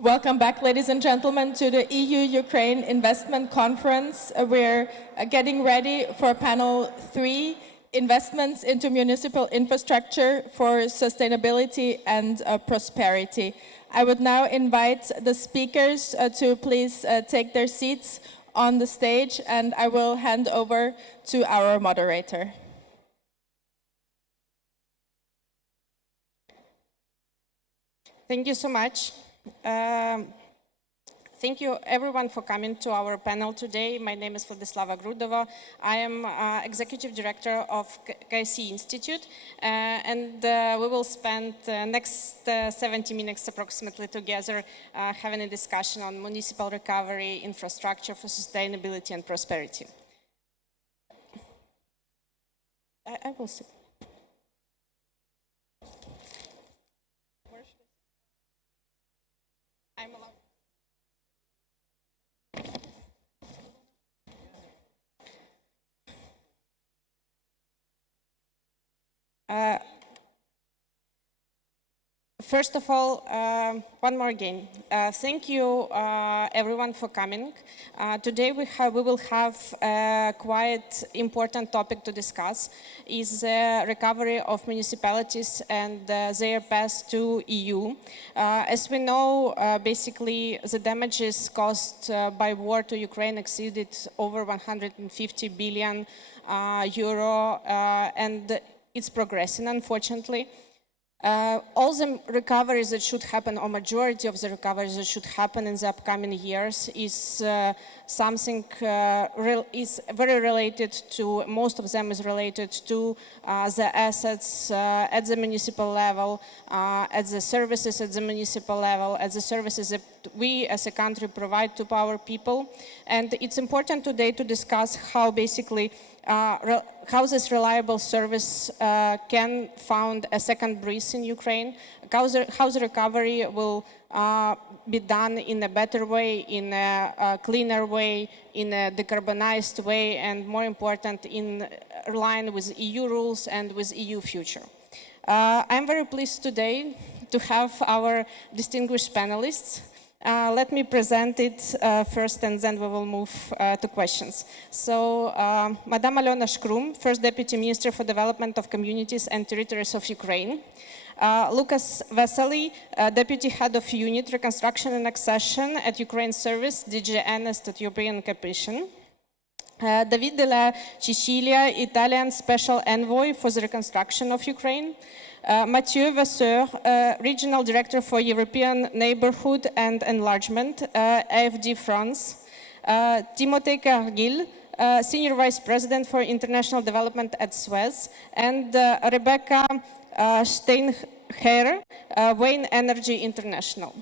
Welcome back, ladies and gentlemen, to the EU-Ukraine Investment Conference. We're getting ready for panel 3, Investments into Municipal Infrastructure for Sustainability and Prosperity. I would now invite the speakers to please take their seats on the stage, and I will hand over to our moderator. Thank you so much. Thank you everyone for coming to our panel today. My name is Vladislava Grudova. I am Executive Director of KSE Institute, and we will spend the next 70 minutes approximately together having a discussion on municipal recovery, infrastructure for sustainability and prosperity. I will see. I'm allowed. First of all, one more again. Thank you everyone for coming. Today we will have a quite important topic to discuss, is recovery of municipalities and their path to EU. As we know, basically the damages caused by war to Ukraine exceeded over 150 billion euro, and it's progressing, unfortunately. All the recoveries that should happen, or majority of the recoveries that should happen in the upcoming years, is something is very related to, most of them is related to the assets at the municipal level, at the services at the municipal level, at the services that we as a country provide to our people. And it's important today to discuss how basically how this reliable service can find a second breath in Ukraine, how the recovery will be done in a better way, in a cleaner way, in a decarbonized way, and more important, in line with EU rules and with EU future. I'm very pleased today to have our distinguished panelists. Let me present it first, and then we will move to questions. So, Madame Alena Shkrum, First Deputy Minister for Development of Communities and Territories of Ukraine. Lucas Vesely, Deputy Head of Unit Reconstruction and Accession at Ukraine Service, DG NST at European Commission. David de la Cecilia, Italian Special Envoy for the Reconstruction of Ukraine. Mathieu Vasseur, Regional Director for European Neighborhood and Enlargement, AFD France. Timothée Cargill, Senior Vice President for International Development at Suez. And Rebecca Steinherr, Wayne Energy International.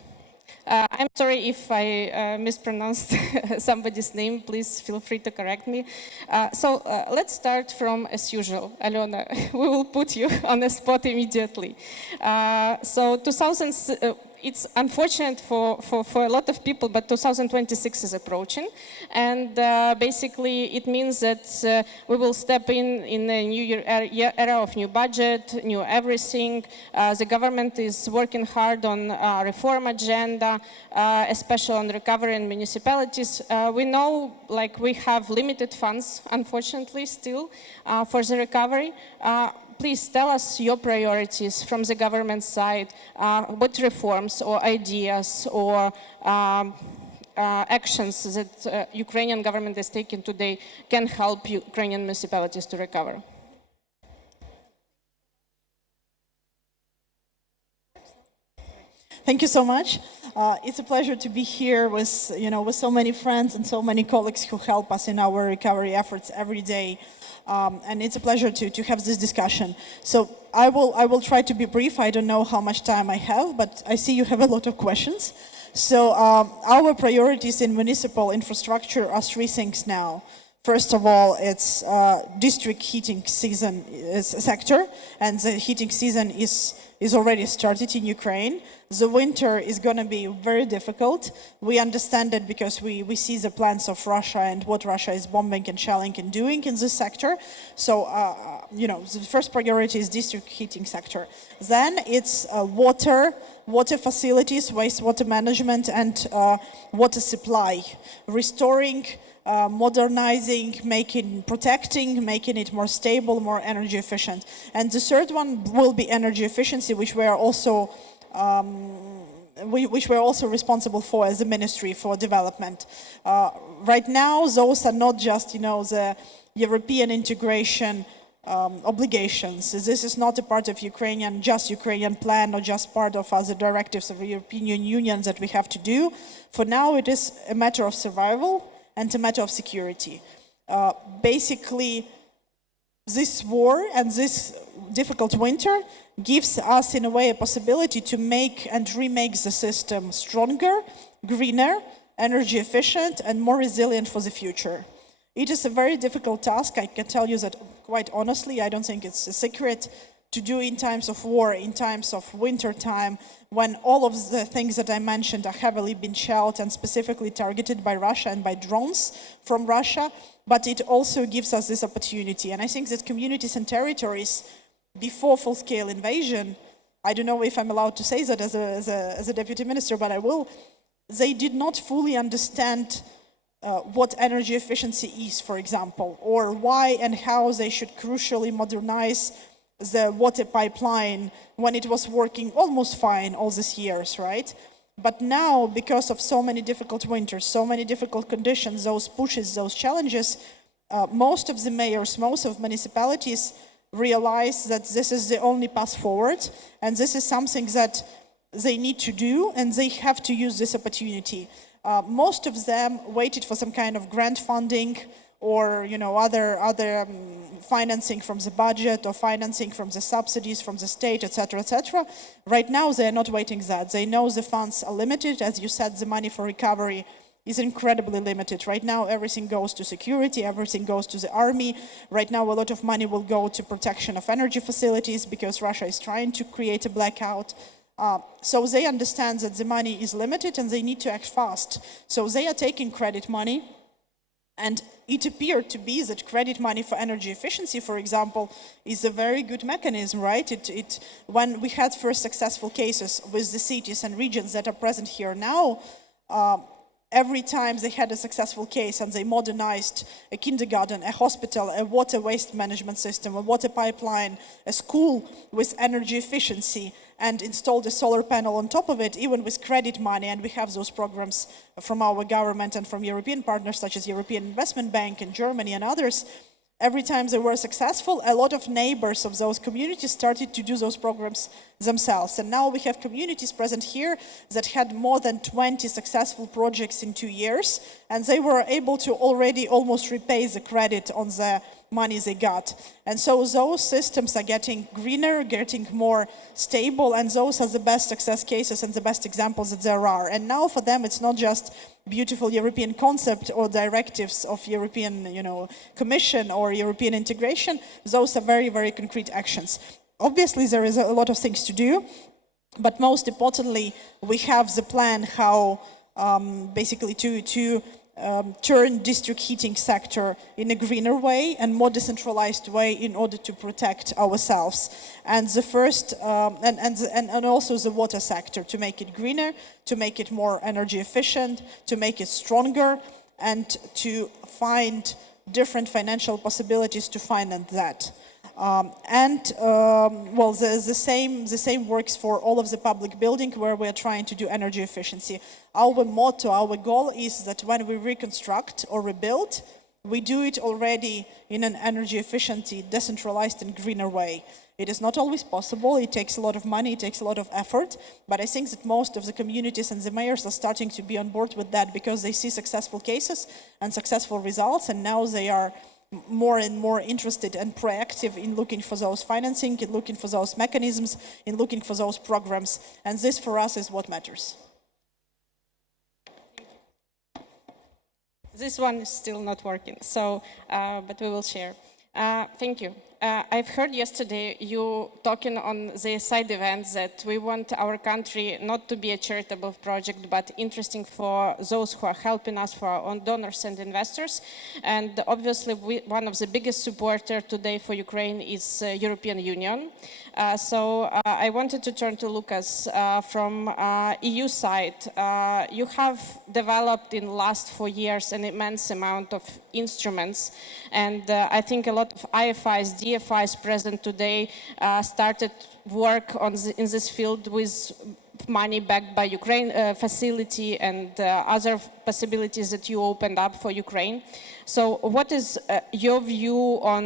I'm sorry if I mispronounced somebody's name, please feel free to correct me. So let's start from as usual. Alena, we will put you on the spot immediately. So it's unfortunate for a lot of people, but 2026 is approaching. And basically it means that we will step in a new era of new budget, new everything. The government is working hard on reform agenda, especially on recovery in municipalities. We know, like, we have limited funds, unfortunately, still for the recovery. Please tell us your priorities from the government side, what reforms or ideas or actions that Ukrainian government is taking today can help Ukrainian municipalities to recover. Thank you so much. It's a pleasure to be here with, with so many friends and so many colleagues who help us in our recovery efforts every day. And it's a pleasure to have this discussion. So I will try to be brief. I don't know how much time I have, but I see you have a lot of questions. So our priorities in municipal infrastructure are three things now. First of all, it's district heating season sector, and the heating season is already started in Ukraine. The winter is going to be very difficult. We understand it because we see the plans of Russia and what Russia is bombing and shelling and doing in this sector. So, the first priority is district heating sector. Then it's water facilities, wastewater management, and water supply, restoring, modernizing, protecting, making it more stable, more energy efficient. And the third one will be energy efficiency, which we are also responsible for as a ministry for development. Right now, those are not just, the European integration obligations. This is not a part of Ukrainian plan or just part of other directives of the European Union that we have to do. For now, it is a matter of survival and a matter of security. Basically, this war and this difficult winter gives us, in a way, a possibility to make and remake the system stronger, greener, energy efficient, and more resilient for the future. It is a very difficult task. I can tell you that quite honestly. I don't think it's a secret to do in times of war, in times of winter time, when all of the things that I mentioned are heavily been shelled and specifically targeted by Russia and by drones from Russia. But it also gives us this opportunity. And I think that communities and territories, before full-scale invasion, I don't know if I'm allowed to say that as a deputy minister, but I will, they did not fully understand what energy efficiency is, for example, or why and how they should crucially modernize the water pipeline when it was working almost fine all these years, right? But now, because of so many difficult winters, so many difficult conditions, those pushes, those challenges, most of the mayors, most of municipalities realize that this is the only path forward, and this is something that they need to do, and they have to use this opportunity. Most of them waited for some kind of grant funding or other financing from the budget or financing from the subsidies from the state, etc., etc. Right now, they are not waiting that. They know the funds are limited. As you said, the money for recovery is incredibly limited. Right now, everything goes to security, everything goes to the army. Right now, a lot of money will go to protection of energy facilities because Russia is trying to create a blackout. So they understand that the money is limited and they need to act fast. So they are taking credit money. And it appeared to be that credit money for energy efficiency, for example, is a very good mechanism, right? When we had first successful cases with the cities and regions that are present here now, every time they had a successful case and they modernized a kindergarten, a hospital, a water waste management system, a water pipeline, a school with energy efficiency, and installed a solar panel on top of it, even with credit money, and we have those programs from our government and from European partners such as European Investment Bank and Germany and others. Every time they were successful, a lot of neighbors of those communities started to do those programs themselves. And now we have communities present here that had more than 20 successful projects in 2 years, and they were able to already almost repay the credit on the money they got. And so those systems are getting greener, getting more stable, and those are the best success cases and the best examples that there are. And now for them, it's not just beautiful European concept or directives of European, Commission or European integration. Those are very, very concrete actions. Obviously, there is a lot of things to do, but most importantly, we have the plan how basically to turn district heating sector in a greener way and more decentralized way in order to protect ourselves. And the first, and also the water sector, to make it greener, to make it more energy efficient, to make it stronger, and to find different financial possibilities to finance that. The same works for all of the public building where we are trying to do energy efficiency. Our motto, our goal is that when we reconstruct or rebuild, we do it already in an energy efficient, decentralized and greener way. It is not always possible, it takes a lot of money, it takes a lot of effort, but I think that most of the communities and the mayors are starting to be on board with that because they see successful cases and successful results, and now they are more and more interested and proactive in looking for those financing, in looking for those mechanisms, in looking for those programs. And this for us is what matters. this one is still not working, so, but we will share. Thank you. I've heard yesterday you talking on the side events that we want our country not to be a charitable project, but interesting for those who are helping us, for our own donors and investors. And obviously, one of the biggest supporters today for Ukraine is European Union. So I wanted to turn to Lucas from EU side. You have developed in the last 4 years an immense amount of instruments, and I think a lot of IFIs, DFIs present today started work in this field with money backed by Ukraine facility and other possibilities that you opened up for Ukraine. So what is your view on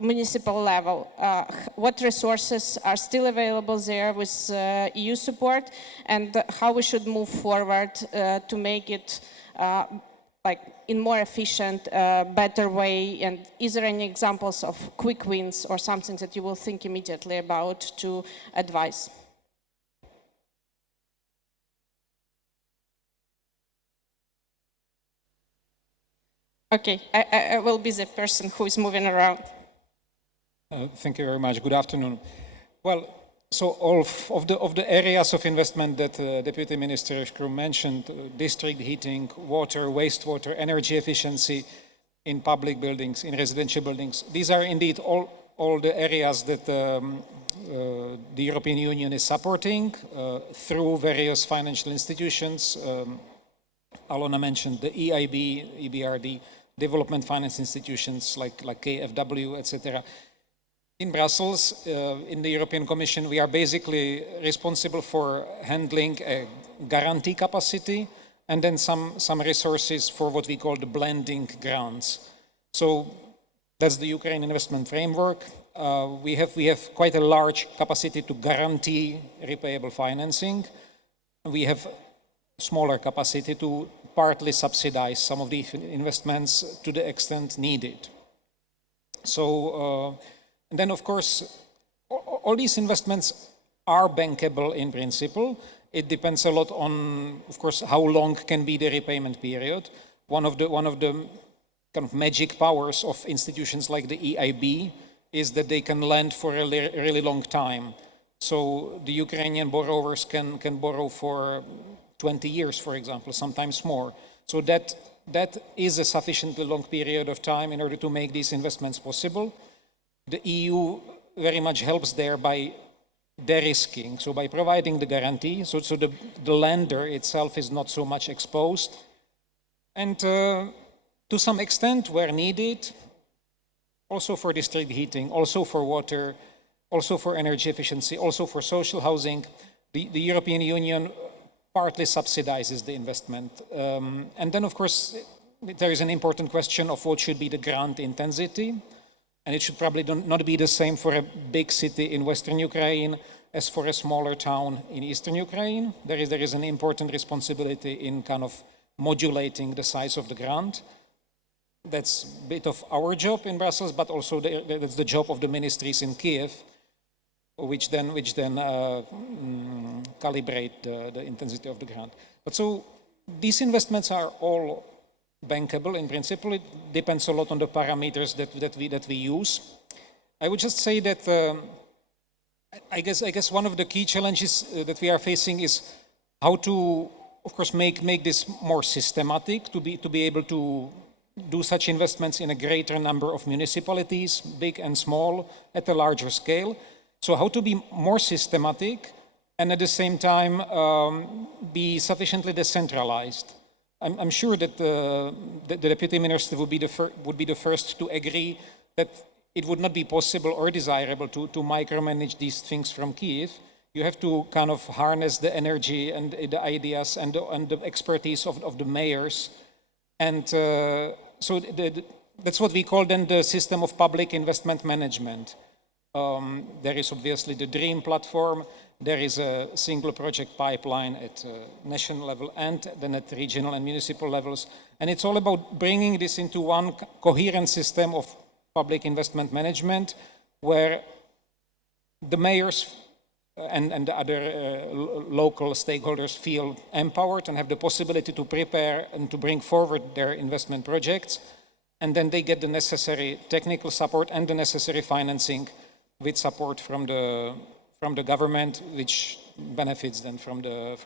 municipal level? What resources are still available there with EU support, and how we should move forward to make it like in more efficient, better way? And is there any examples of quick wins or something that you will think immediately about to advise? Okay, I will be the person who is moving around. Thank you very much. Good afternoon. Well, so all of the areas of investment that Deputy Minister Shkrum mentioned, district heating, water, wastewater, energy efficiency in public buildings, in residential buildings, these are indeed all the areas that the European Union is supporting through various financial institutions. Alona mentioned the EIB, EBRD, development finance institutions like KfW, etc. In Brussels, in the European Commission, we are basically responsible for handling a guarantee capacity and then some resources for what we call the blending grants. So that's the Ukraine investment framework. We have quite a large capacity to guarantee repayable financing. We have smaller capacity to partly subsidize some of the investments to the extent needed. So. And then, of course, all these investments are bankable in principle. It depends a lot on, of course, how long can be the repayment period. One of the kind of magic powers of institutions like the EIB is that they can lend for a really long time. So the Ukrainian borrowers can borrow for 20 years, for example, sometimes more. So that is a sufficiently long period of time in order to make these investments possible. The EU very much helps there by de-risking, so by providing the guarantee, so the lender itself is not so much exposed. And to some extent, where needed, also for district heating, also for water, also for energy efficiency, also for social housing, the European Union partly subsidizes the investment. And then, of course, there is an important question of what should be the grant intensity. And it should probably not be the same for a big city in Western Ukraine as for a smaller town in Eastern Ukraine. There is an important responsibility in kind of modulating the size of the grant. That's a bit of our job in Brussels, but also that's the job of the ministries in Kiev, which then calibrate the intensity of the grant. But so these investments are all bankable in principle. It depends a lot on the parameters that we use. I would just say that I guess one of the key challenges that we are facing is how to, of course, make this more systematic, to be able to do such investments in a greater number of municipalities, big and small, at a larger scale. So how to be more systematic and at the same time be sufficiently decentralized. I'm sure that the Deputy Minister would be the first to agree that it would not be possible or desirable to micromanage these things from Kiev. You have to kind of harness the energy and the ideas and the expertise of the mayors. And so that's what we call then the system of public investment management. There is obviously the DREAM platform. There is a single project pipeline at national level and then at regional and municipal levels. And it's all about bringing this into one coherent system of public investment management where the mayors and the other local stakeholders feel empowered and have the possibility to prepare and to bring forward their investment projects. And then they get the necessary technical support and the necessary financing with support from the government, which benefits then from the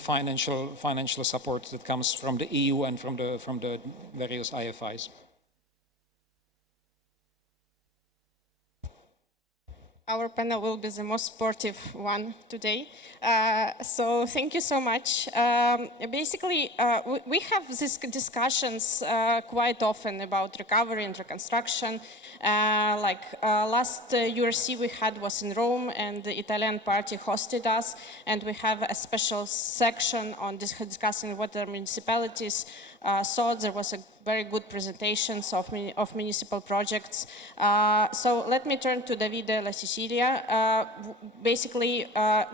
financial support that comes from the EU and from the various IFIs. Our panel will be the most sportive one today. So thank you so much. Basically, we have these discussions quite often about recovery and reconstruction. Last URC we had was in Rome, and the Italian party hosted us, and we have a special section on discussing what the municipalities saw. There was a very good presentations of municipal projects. So let me turn to Davide La Sicilia. Basically,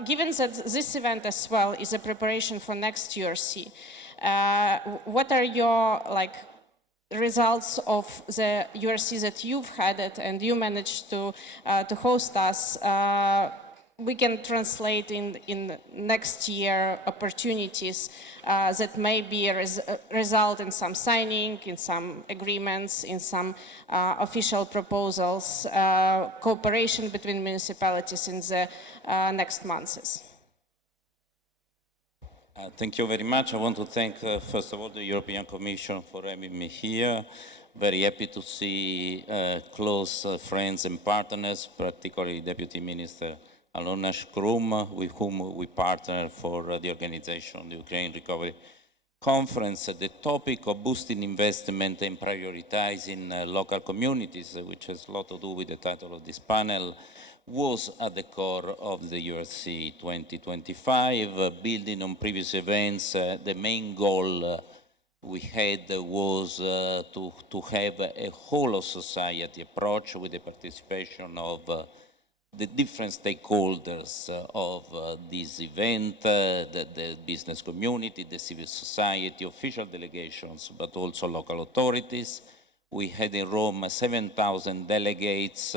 given that this event as well is a preparation for next URC, what are your results of the URC that you've had it and you managed to host us? We can translate in next year opportunities that may be result in some signing, in some agreements, in some official proposals, cooperation between municipalities in the next months. Thank you very much. I want to thank, first of all, the European Commission for having me here. Very happy to see close friends and partners, particularly Deputy Minister Alona Shkrum, with whom we partner for the organization of the Ukraine Recovery Conference. The topic of boosting investment and prioritizing local communities, which has a lot to do with the title of this panel, was at the core of the URC 2025. Building on previous events, the main goal we had was to have a whole of society approach with the participation of the different stakeholders of this event, the business community, the civil society, official delegations, but also local authorities. We had in Rome 7,000 delegates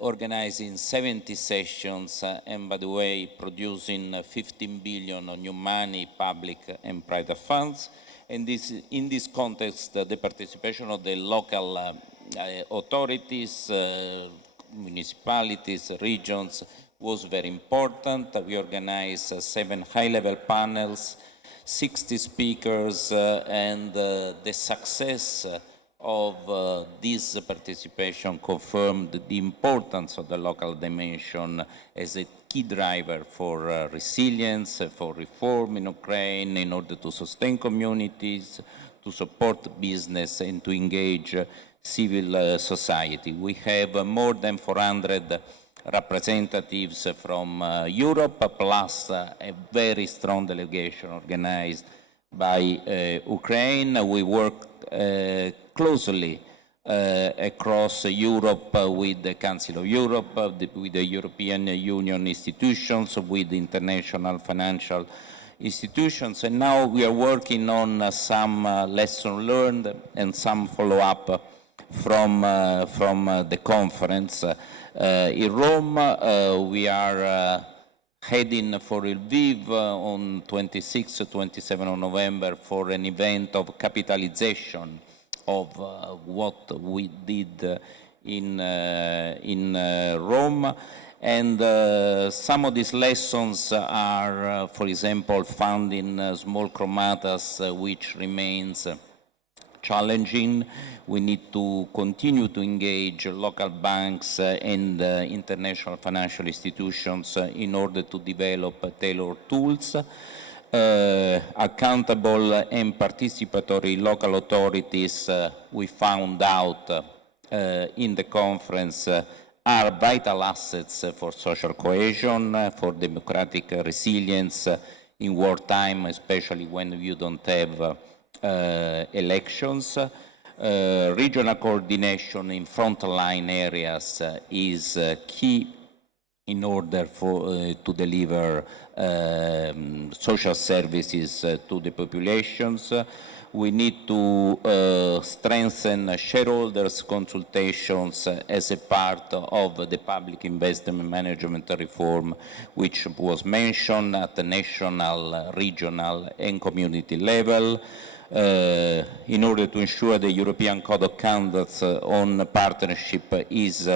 organizing 70 sessions and, by the way, producing 15 billion of new money, public and private funds. And in this context, the participation of the local authorities, municipalities, regions was very important. We organized 7 high-level panels, 60 speakers, and the success of this participation confirmed the importance of the local dimension as a key driver for resilience, for reform in Ukraine, in order to sustain communities, to support business, and to engage civil society. We have more than 400 representatives from Europe, plus a very strong delegation organized by Ukraine. We work closely across Europe with the Council of Europe, with the European Union institutions, with the international financial institutions, and now we are working on some lessons learned and some follow-up from the conference. In Rome, we are heading for Lviv on 26 to 27 of November for an event of capitalization of what we did in Rome. And some of these lessons are, for example, funding small chromatas, which remains challenging. We need to continue to engage local banks and international financial institutions in order to develop tailored tools. Accountable and participatory local authorities, we found out in the conference, are vital assets for social cohesion, for democratic resilience in wartime, especially when you don't have elections. Regional coordination in frontline areas is key in order to deliver social services to the populations. we need to strengthen shareholders' consultations as a part of the public investment management reform, which was mentioned at the national, regional, and community level. In order to ensure the European Code of Conduct on partnership is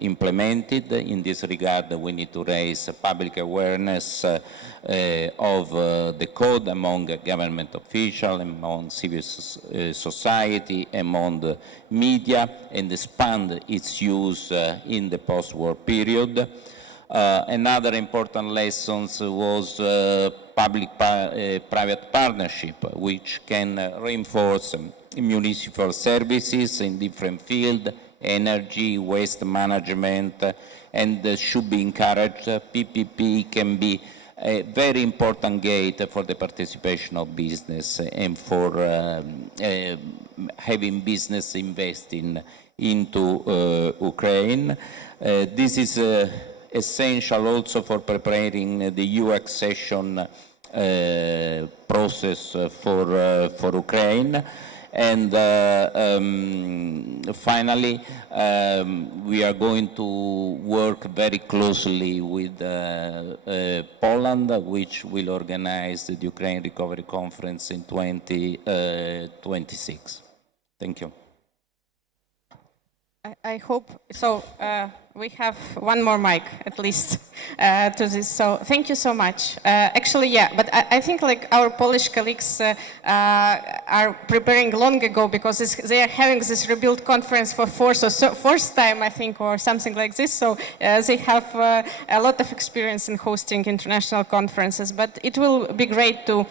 implemented. In this regard, we need to raise public awareness of the code among government officials, among civil society, among the media, and expand its use in the post-war period. Another important lesson was public-private partnership, which can reinforce municipal services in different fields, energy, waste management, and should be encouraged. PPP can be a very important gate for the participation of business and for having business investing into Ukraine. This is essential also for preparing the EU accession process for Ukraine. And finally, we are going to work very closely with Poland, which will organize the Ukraine Recovery Conference in 2026. Thank you. I hope so. We have one more mic at least to this. So thank you so much. Actually, yeah, but I think like our Polish colleagues are preparing long ago because they are having this ReBuild conference for fourth time, I think, or something like this. So they have a lot of experience in hosting international conferences. But it will be great to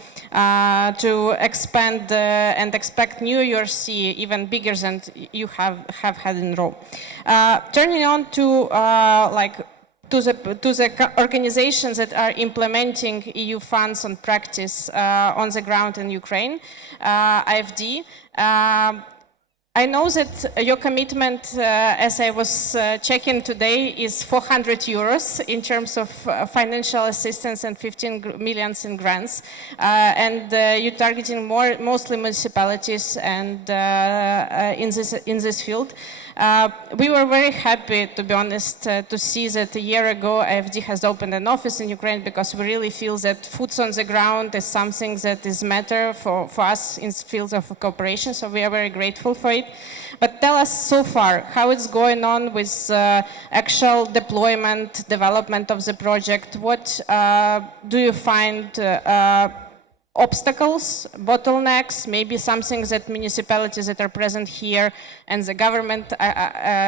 expand and expect New Year's even bigger than you have had in Rome. Turning on to to the organizations that are implementing EU funds on practice on the ground in Ukraine, IFD. I know that your commitment, as I was checking today, is 400 euros in terms of financial assistance and 15 million in grants. And you're targeting mostly municipalities and in this field. We were very happy, to be honest, to see that a year ago IFD has opened an office in Ukraine because we really feel that foots on the ground is something that is matter for us in fields of cooperation. So we are very grateful for it. But tell us so far how it's going on with actual deployment, development of the project. What do you find obstacles, bottlenecks, maybe something that municipalities that are present here and the government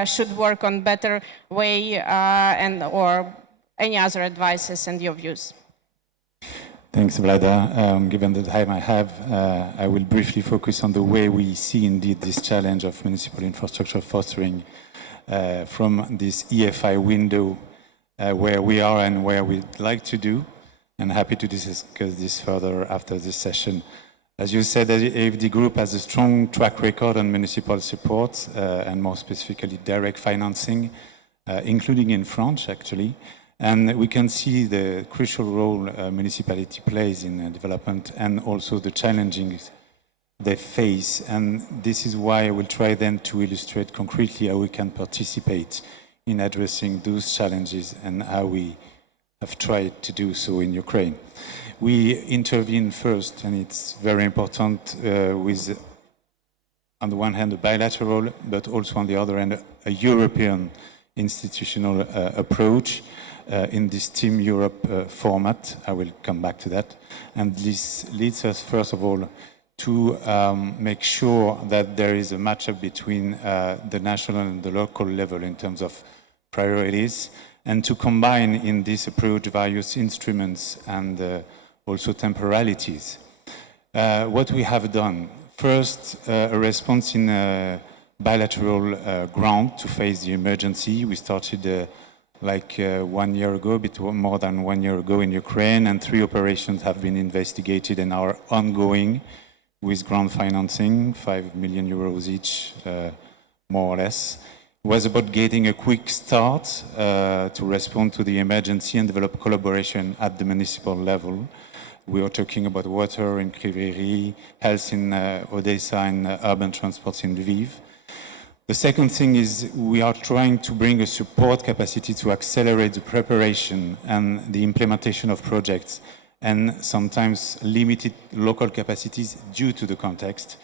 should work on better way and or any other advices and your views? Thanks, Vlada. Given the time I have, I will briefly focus on the way we see indeed this challenge of municipal infrastructure fostering from this EFI window where we are and where we'd like to do. And happy to discuss this further after this session. As you said, the AFD Group has a strong track record on municipal support and more specifically direct financing, including in France actually. And we can see the crucial role municipality plays in development and also the challenges they face. And this is why I will try then to illustrate concretely how we can participate in addressing those challenges and how we have tried to do so in Ukraine. We intervene first, and it's very important with, on the one hand, a bilateral, but also on the other hand, a European institutional approach in this Team Europe format. I will come back to that. And this leads us, first of all, to make sure that there is a matchup between the national and the local level in terms of priorities, and to combine in this approach various instruments and also temporalities. What we have done, first, a response in bilateral ground to face the emergency. We started 1 year ago, a bit more than 1 year ago in Ukraine, and 3 operations have been investigated and are ongoing with ground financing, 5 million euros each, more or less. It was about getting a quick start to respond to the emergency and develop collaboration at the municipal level. We are talking about water in Kriviri, health in Odessa, and urban transport in Lviv. The second thing is we are trying to bring a support capacity to accelerate the preparation and the implementation of projects, and sometimes limited local capacities due to the context.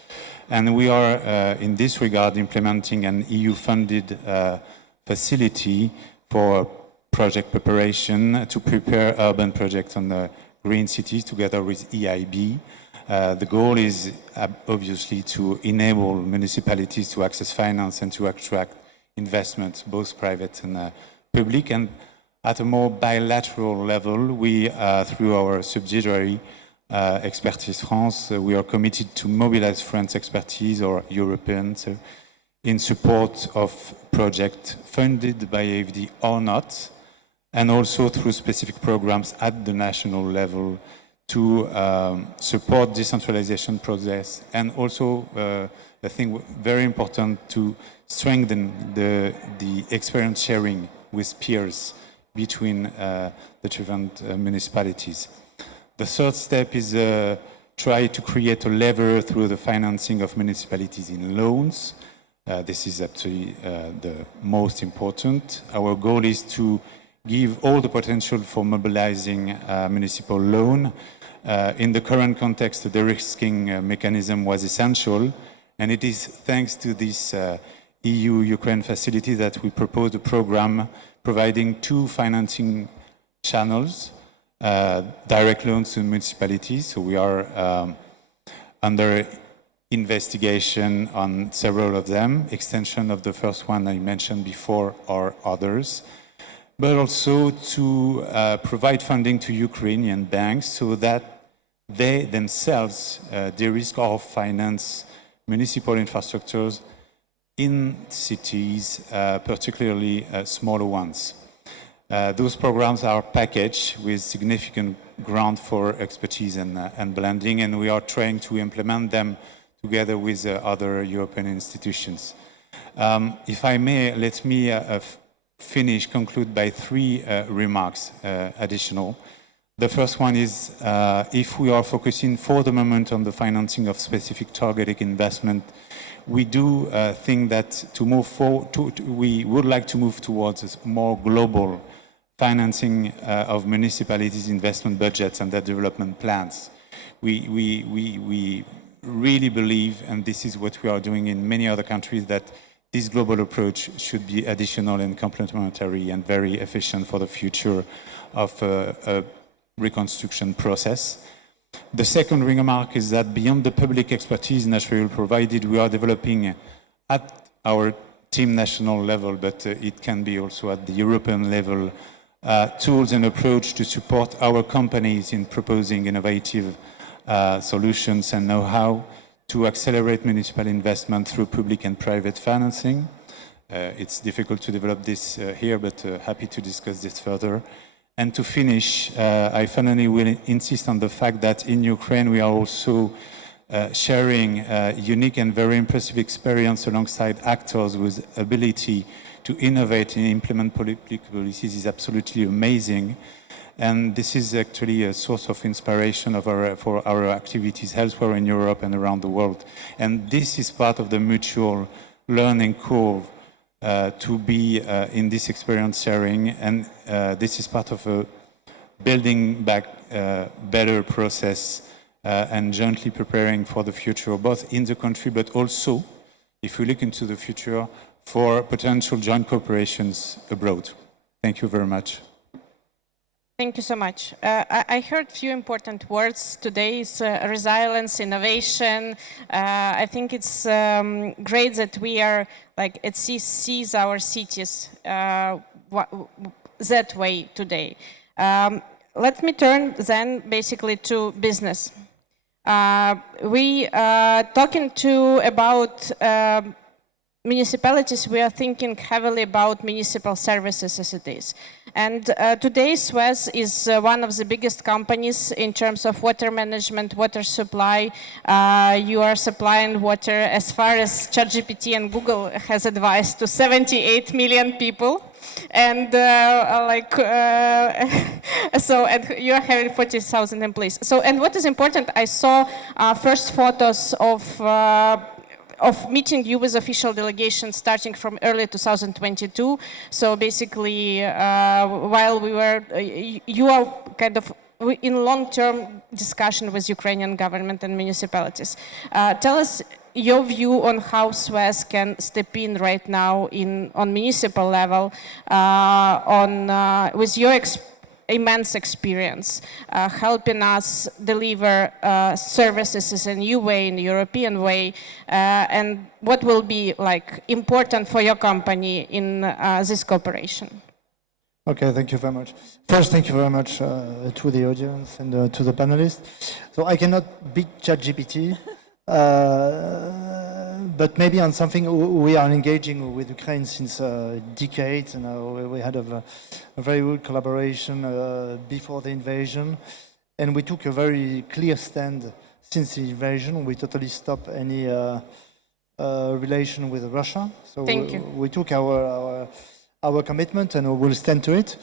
And we are, in this regard, implementing an EU-funded facility for project preparation to prepare urban projects on the green cities together with EIB. The goal is obviously to enable municipalities to access finance and to attract investments, both private and public. And at a more bilateral level, we, through our subsidiary, Expertise France, we are committed to mobilize France expertise, or Europeans, in support of projects funded by AFD or not, and also through specific programs at the national level to support decentralization process, and also, I think, very important to strengthen the experience sharing with peers between the different municipalities. The third step is try to create a lever through the financing of municipalities in loans. This is actually the most important. Our goal is to give all the potential for mobilizing municipal loan. In the current context, the de-risking mechanism was essential, and it is thanks to this EU-Ukraine facility that we proposed a program providing two financing channels, direct loans to municipalities. So we are under investigation on several of them, extension of the first one I mentioned before, or others, but also to provide funding to Ukrainian banks so that they themselves de-risk or finance municipal infrastructures in cities, particularly smaller ones. Those programs are packaged with significant grant for expertise and blending, and we are trying to implement them together with other European institutions. If I may, let me conclude by three remarks additional. The first one is, if we are focusing for the moment on the financing of specific targeted investment, we do think that to move forward, we would like to move towards a more global financing of municipalities' investment budgets and their development plans. We really believe, and this is what we are doing in many other countries, that this global approach should be additional and complementary and very efficient for the future of a reconstruction process. The second remark is that beyond the public expertise naturally provided, we are developing at our team national level, but it can be also at the European level, tools and approach to support our companies in proposing innovative solutions and know-how to accelerate municipal investment through public and private financing. It's difficult to develop this here, but happy to discuss this further. And to finish, I finally will insist on the fact that in Ukraine we are also sharing unique and very impressive experience alongside actors with ability to innovate and implement public policies is absolutely amazing. And this is actually a source of inspiration for our activities elsewhere in Europe and around the world. And this is part of the mutual learning curve to be in this experience sharing. And this is part of a building back better process and jointly preparing for the future, both in the country, but also, if we look into the future, for potential joint cooperations abroad. Thank you very much. Thank you so much. I heard a few important words today. It's resilience, innovation. I think it's great that we are, like, it sees our cities that way today. Let me turn then basically to business. We talking about municipalities, we are thinking heavily about municipal services as it is. And today Suez is one of the biggest companies in terms of water management, water supply. You are supplying water, as far as ChatGPT and Google has advised, to 78 million people. And so, and you are having 40,000 employees. So, and what is important, I saw first photos of meeting you with official delegations starting from early 2022. So basically, while we were, you are kind of in long-term discussion with Ukrainian government and municipalities. Tell us your view on how Suez can step in right now on municipal level with your immense experience, helping us deliver services in a new way, in a European way, and what will be like important for your company in this cooperation? Okay, thank you very much. First, thank you very much to the audience and to the panelists. So I cannot beat ChatGPT, but maybe on something we are engaging with Ukraine since decades, and we had a very good collaboration before the invasion, and we took a very clear stand since the invasion. We totally stopped any relation with Russia. So Thank you. we took our commitment and we will stand to it.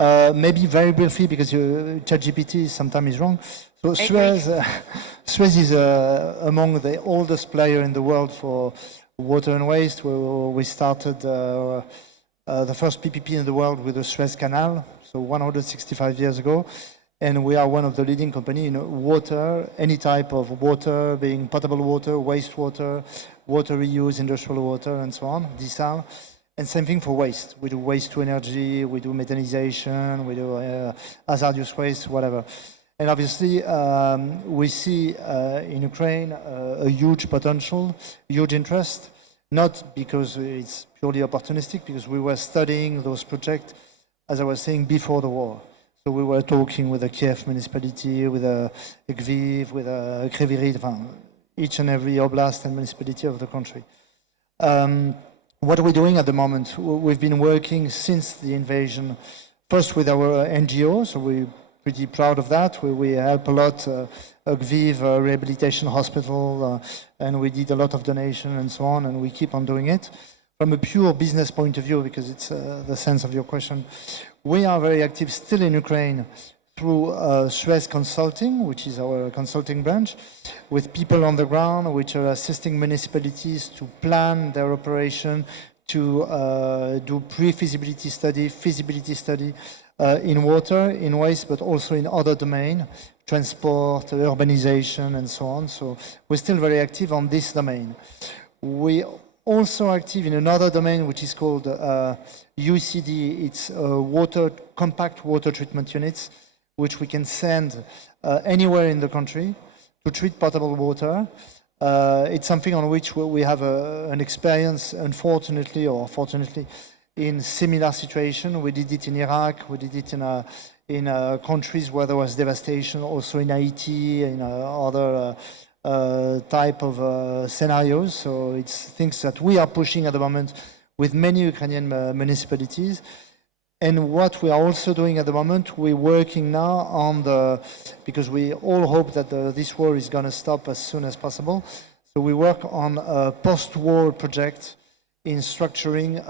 Maybe very briefly, because ChatGPT sometimes is wrong. So Suez is among the oldest player in the world for water and waste. We started the first PPP in the world with the Suez Canal, so 165 years ago. And we are one of the leading company in water, any type of water, being potable water, wastewater, water reuse, industrial water, and so on, desal. And same thing for waste. We do waste to energy, we do methanization, we do hazardous waste, whatever. And obviously, we see in Ukraine a huge potential, huge interest, not because it's purely opportunistic, because we were studying those projects, as I was saying, before the war. So we were talking with the Kiev municipality, with Lviv, with Kryvyi Rih, each and every oblast and municipality of the country. What are we doing at the moment? We've been working since the invasion, first with our NGO, so we're pretty proud of that. We help a lot, Lviv Rehabilitation Hospital, and we did a lot of donation and so on, and we keep on doing it. From a pure business point of view, because it's the sense of your question, we are very active still in Ukraine through Suez Consulting, which is our consulting branch, with people on the ground, which are assisting municipalities to plan their operation, to do pre-feasibility study, feasibility study in water, in waste, but also in other domain, transport, urbanization, and so on. So we're still very active on this domain. We also active in another domain, which is called UCD. It's compact water treatment units, which we can send anywhere in the country to treat potable water. It's something on which we have an experience, unfortunately or fortunately, in similar situation. We did it in Iraq, we did it in countries where there was devastation, also in Haiti, in other type of scenarios. So it's things that we are pushing at the moment with many Ukrainian municipalities. And what we are also doing at the moment, we're working now on because we all hope that this war is going to stop as soon as possible. So we work on a post-war project in structuring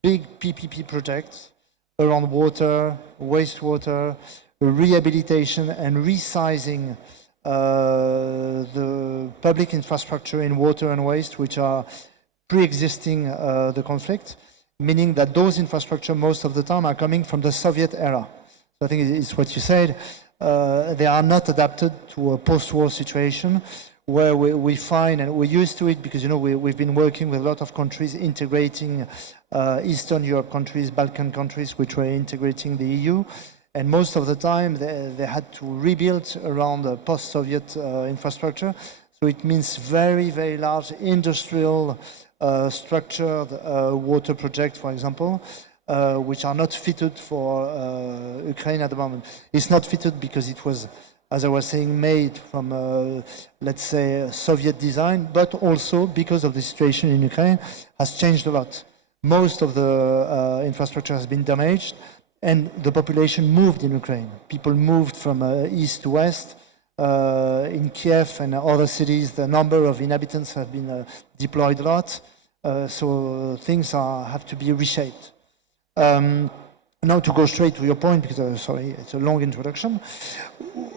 big PPP projects around water, wastewater, rehabilitation and resizing the public infrastructure in water and waste, which are pre-existing the conflict, meaning that those infrastructure most of the time are coming from the Soviet era. So I think it's what you said. They are not adapted to a post-war situation where we find, and we're used to it because, you know, we've been working with a lot of countries integrating Eastern Europe countries, Balkan countries, which were integrating the EU. And most of the time they had to rebuild around the post-Soviet infrastructure. So it means very, very large industrial structured water projects, for example, which are not fitted for Ukraine at the moment. It's not fitted because it was, as I was saying, made from, let's say, Soviet design, but also because of the situation in Ukraine has changed a lot. Most of the infrastructure has been damaged, and the population moved in Ukraine. People moved from east to west. In Kiev and other cities, the number of inhabitants have been deployed a lot. So things have to be reshaped. Now to go straight to your point, because sorry, it's a long introduction.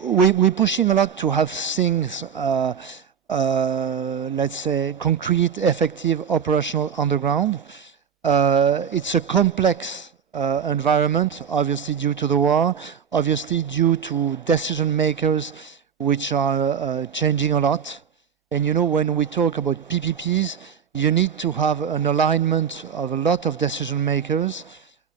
We're pushing a lot to have things, let's say, concrete, effective, operational on the ground. It's a complex environment, obviously due to the war, obviously due to decision makers which are changing a lot. And you know, when we talk about PPPs, you need to have an alignment of a lot of decision makers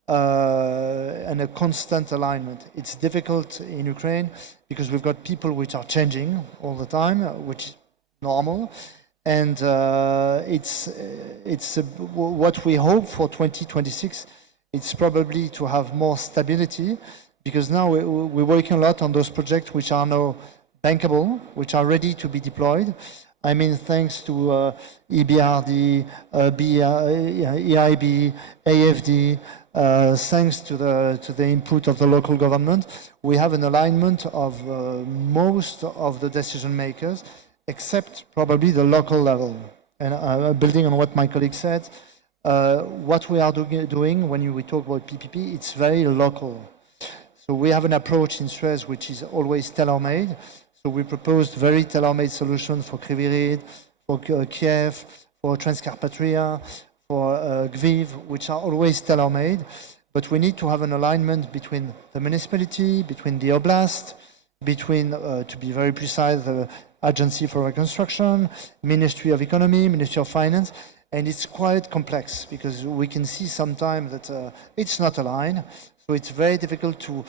and a constant alignment. It's difficult in Ukraine because we've got people which are changing all the time, which is normal. And what we hope for 2026, it's probably to have more stability, because now we're working a lot on those projects which are now bankable, which are ready to be deployed. I mean, thanks to EBRD, EIB, AFD, thanks to the input of the local government, we have an alignment of most of the decision makers, except probably the local level. And building on what my colleague said, what we are doing when we talk about PPP, it's very local. So we have an approach in Suez which is always tailor-made. So we proposed very tailor-made solutions for Kryvyi Rih, for Kiev, for Transcarpatria, for Lviv, which are always tailor-made. But we need to have an alignment between the municipality, between the oblast, between, to be very precise, the Agency for Reconstruction, Ministry of Economy, Ministry of Finance. And it's quite complex because we can see sometimes that it's not aligned. So it's very difficult to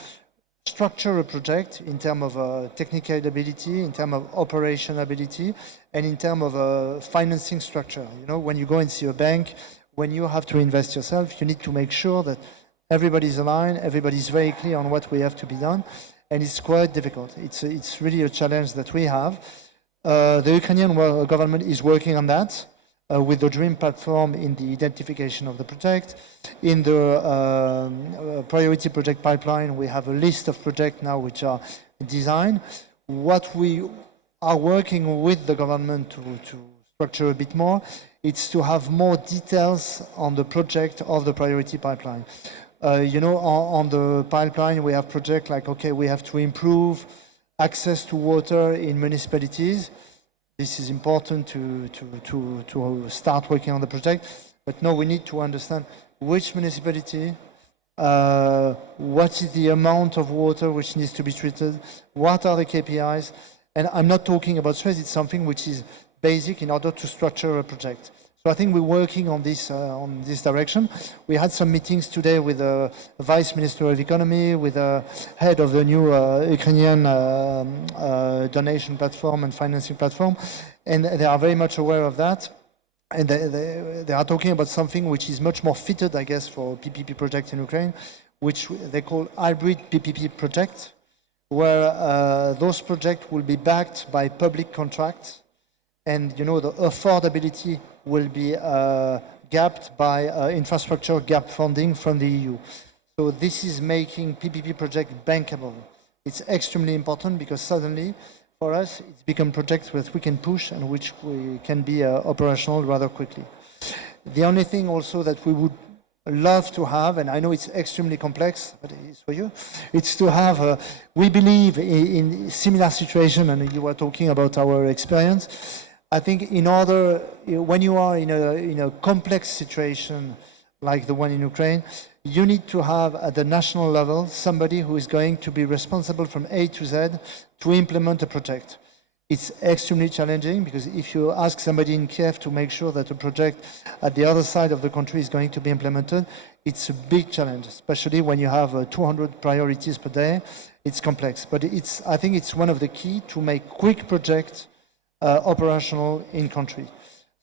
structure a project in terms of technical ability, in terms of operation ability, and in terms of financing structure. You know, when you go and see a bank, when you have to invest yourself, you need to make sure that everybody's aligned, everybody's very clear on what we have to be done, and it's quite difficult. It's really a challenge that we have. The Ukrainian government is working on that. With the DREAM platform in the identification of the project. In the priority project pipeline, we have a list of projects now which are designed. What we are working with the government to structure a bit more, it's to have more details on the project of the priority pipeline. You know, on the pipeline, we have projects like, okay, we have to improve access to water in municipalities. This is important to start working on the project. But now we need to understand which municipality, what is the amount of water which needs to be treated, what are the KPIs. And I'm not talking about Suez, it's something which is basic in order to structure a project. So I think we're working on this direction. We had some meetings today with the Vice Minister of Economy, with the head of the new Ukrainian donation platform and financing platform, and they are very much aware of that. And they are talking about something which is much more fitted, I guess, for PPP projects in Ukraine, which they call hybrid PPP projects, where those projects will be backed by public contracts, and you know the affordability will be gapped by infrastructure gap funding from the EU. So this is making PPP project bankable. It's extremely important because suddenly, for us, it's become projects that we can push and which we can be operational rather quickly. The only thing also that we would love to have, and I know it's extremely complex, but it is for you, it's to have, we believe in similar situation, and you were talking about our experience. I think in order, when you are in a complex situation like the one in Ukraine, you need to have at the national level somebody who is going to be responsible from A to Z to implement a project. It's extremely challenging because if you ask somebody in Kiev to make sure that a project at the other side of the country is going to be implemented, it's a big challenge, especially when you have 200 priorities per day. It's complex, but I think it's one of the key to make quick projects operational in country.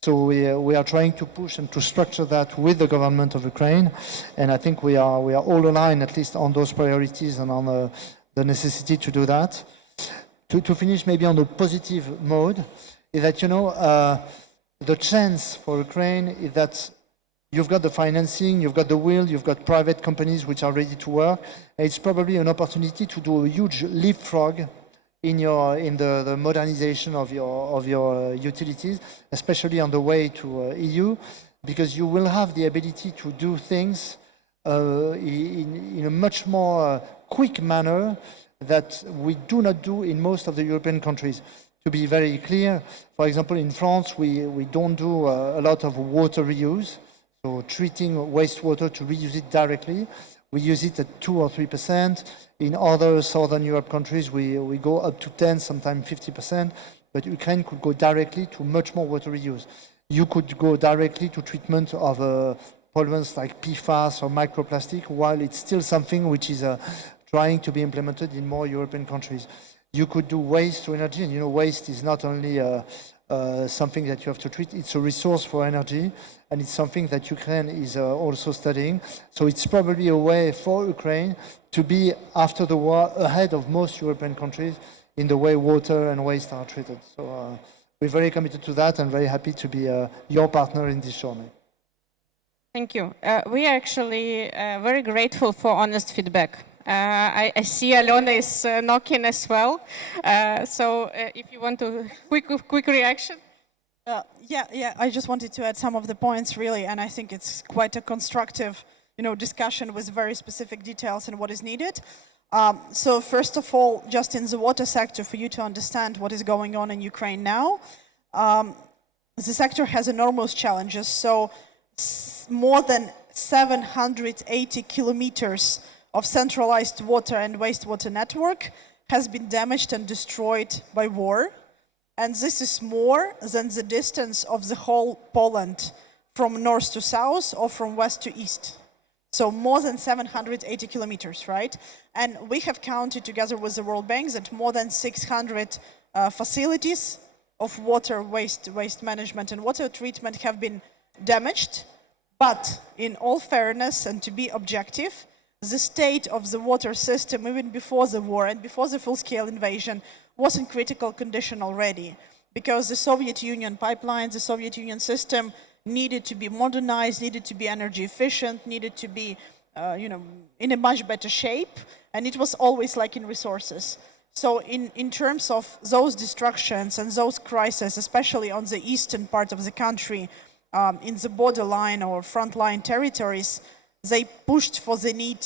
So we are trying to push and to structure that with the government of Ukraine, and I think we are all aligned at least on those priorities and on the necessity to do that. To finish maybe on the positive mode, is that, you know, the chance for Ukraine is that you've got the financing, you've got the will, you've got private companies which are ready to work. It's probably an opportunity to do a huge leapfrog in the modernization of your utilities, especially on the way to EU, because you will have the ability to do things in a much more quick manner that we do not do in most of the European countries. To be very clear, for example, in France, we don't do a lot of water reuse, so treating wastewater to reuse it directly. We use it at 2 or 3%. In other Southern Europe countries, we go up to 10, sometimes 50%, but Ukraine could go directly to much more water reuse. You could go directly to treatment of pollutants like PFAS or microplastic, while it's still something which is trying to be implemented in more European countries. You could do waste to energy, and you know, waste is not only something that you have to treat, it's a resource for energy, and it's something that Ukraine is also studying. So it's probably a way for Ukraine to be, after the war, ahead of most European countries in the way water and waste are treated. So we're very committed to that and very happy to be your partner in this journey. Thank you. We are actually very grateful for honest feedback. I see Alona is knocking as well. So if you want to, quick reaction. Yeah, I just wanted to add some of the points really, and I think it's quite a constructive, discussion with very specific details and what is needed. So first of all, just in the water sector, for you to understand what is going on in Ukraine now, the sector has enormous challenges. So more than 780 kilometers of centralized water and wastewater network has been damaged and destroyed by war. And this is more than the distance of the whole Poland from north to south or from west to east. So more than 780 kilometers, right? And we have counted together with the World Bank that more than 600 facilities of water waste management and water treatment have been damaged. But in all fairness and to be objective, the state of the water system, even before the war and before the full-scale invasion, was in critical condition already, because the Soviet Union pipelines, the Soviet Union system needed to be modernized, needed to be energy efficient, needed to be, in a much better shape, and it was always lacking resources. So in terms of those destructions and those crises, especially on the eastern part of the country, in the borderline or frontline territories, they pushed for the need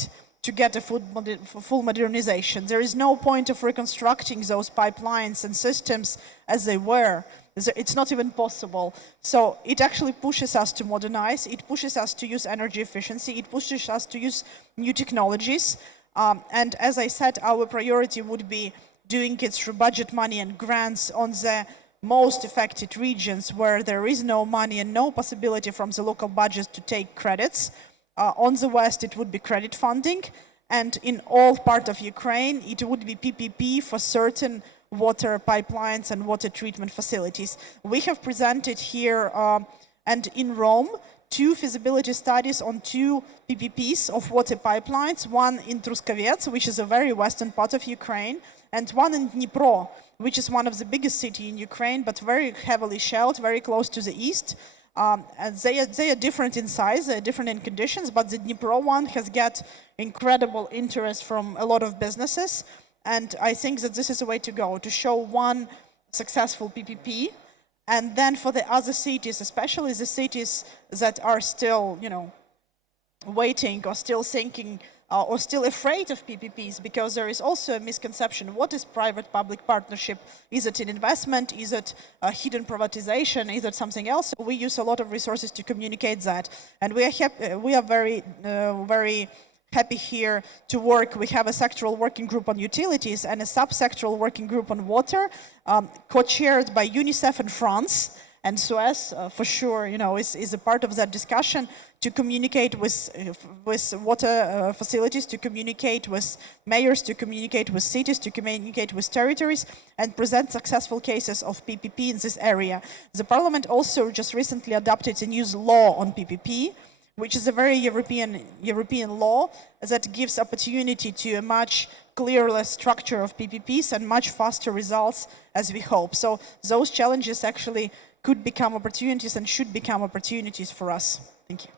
to get a full modernization. There is no point of reconstructing those pipelines and systems as they were. It's not even possible. So it actually pushes us to modernize, it pushes us to use energy efficiency, it pushes us to use new technologies. And as I said, our priority would be doing it through budget money and grants on the most affected regions where there is no money and no possibility from the local budget to take credits. On the west, it would be credit funding, and in all part of Ukraine, it would be PPP for certain water pipelines and water treatment facilities. We have presented here and in Rome 2 feasibility studies on 2 PPPs of water pipelines, one in Truskovets, which is a very western part of Ukraine, and one in Dnipro, which is one of the biggest cities in Ukraine, but very heavily shelled, very close to the east. And they are different in size, they are different in conditions, but the Dnipro one has got incredible interest from a lot of businesses. And I think that this is a way to go, to show one successful PPP. And then for the other cities, especially the cities that are still, waiting or still thinking or still afraid of PPPs, because there is also a misconception. What is private-public partnership? Is it an investment? Is it a hidden privatization? Is it something else? We use a lot of resources to communicate that. And we are very, very happy here to work. We have a sectoral working group on utilities and a sub-sectoral working group on water, co-chaired by UNICEF in France. And Suez, for sure, is a part of that discussion to communicate with water facilities, to communicate with mayors, to communicate with cities, to communicate with territories, and present successful cases of PPP in this area. The Parliament also just recently adopted a new law on PPP, which is a very European law that gives opportunity to a much clearer structure of PPPs and much faster results, as we hope. So those challenges actually could become opportunities and should become opportunities for us. Thank you.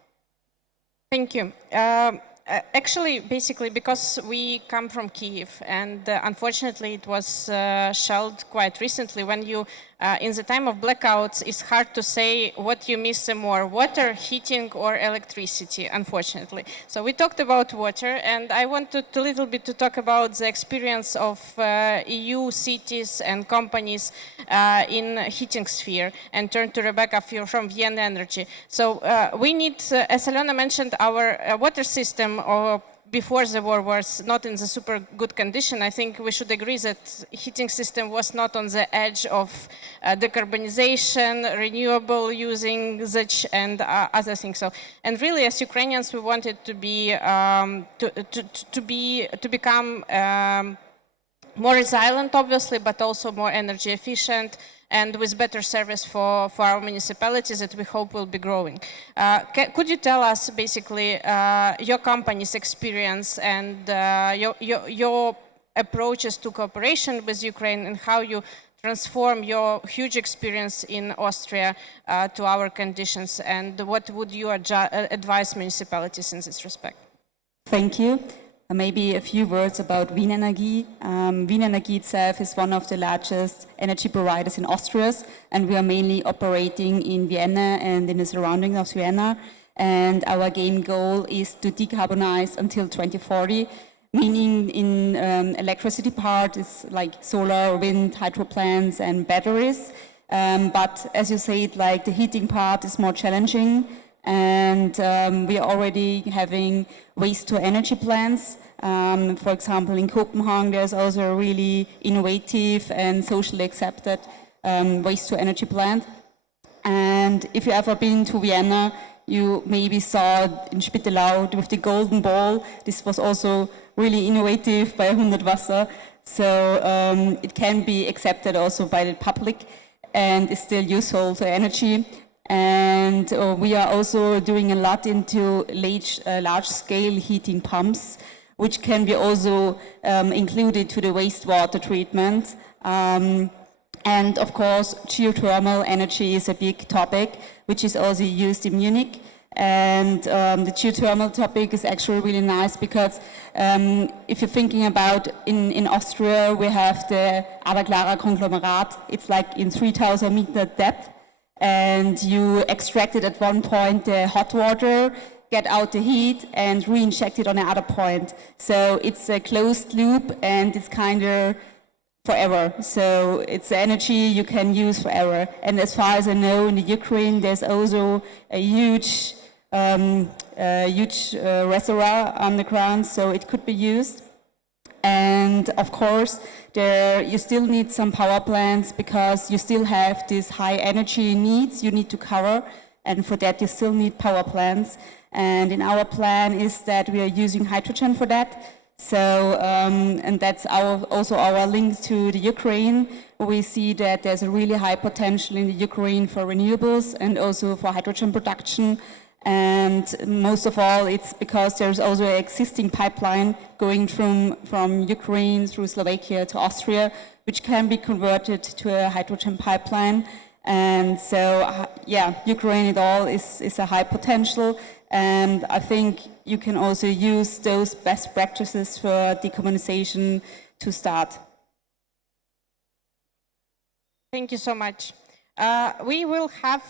Thank you. Actually, basically, because we come from Kyiv, and unfortunately, it was shelled quite recently. When you, in the time of blackouts, it's hard to say what you miss more: water, heating, or electricity. Unfortunately, so we talked about water, and I wanted a little bit to talk about the experience of EU cities and companies in heating sphere, and turn to Rebecca from Vienna Energy. So we need, as Alena mentioned, our water system before the war was not in the super good condition. I think we should agree that heating system was not on the edge of decarbonization, renewable using such and other things. So, and really, as Ukrainians, we wanted to be to become more resilient, obviously, but also more energy efficient and with better service for our municipalities that we hope will be growing. Could you tell us basically your company's experience and your approaches to cooperation with Ukraine and how you transform your huge experience in Austria to our conditions, and what would you advise municipalities in this respect? Thank you. Maybe a few words about Wien Energie. Wien Energie itself is one of the largest energy providers in Austria, and we are mainly operating in Vienna and in the surroundings of Vienna. And our game goal is to decarbonize until 2040, meaning in electricity part is like solar, wind, hydro plants and batteries. But as you said, like the heating part is more challenging. And we are already having waste-to-energy plants. For example, in Copenhagen, there's also a really innovative and socially accepted waste-to-energy plant. And if you ever been to Vienna, you maybe saw in Spittelau with the golden ball. This was also really innovative by 100 Wasser. So it can be accepted also by the public and is still useful to energy. And we are also doing a lot into large-scale heating pumps, which can be also included to the wastewater treatment. And of course, geothermal energy is a big topic, which is also used in Munich. And the geothermal topic is actually really nice because if you're thinking about in Austria, we have the Adaclara conglomerate. It's like in 3,000 meter depth. And you extract it at one point the hot water, get out the heat and re-inject it on another point. So it's a closed loop and it's kind of forever. So it's energy you can use forever. And as far as I know, in the Ukraine, there's also a huge reservoir underground, so it could be used. And of course, you still need some power plants because you still have these high energy needs you need to cover, and for that you still need power plants. And in our plan is that we are using hydrogen for that. So, and that's also our link to the Ukraine. We see that there's a really high potential in the Ukraine for renewables and also for hydrogen production. And most of all, it's because there's also an existing pipeline going from Ukraine through Slovakia to Austria, which can be converted to a hydrogen pipeline. And so, yeah, Ukraine at all is a high potential. And I think you can also use those best practices for decarbonization to start. Thank you so much. We will have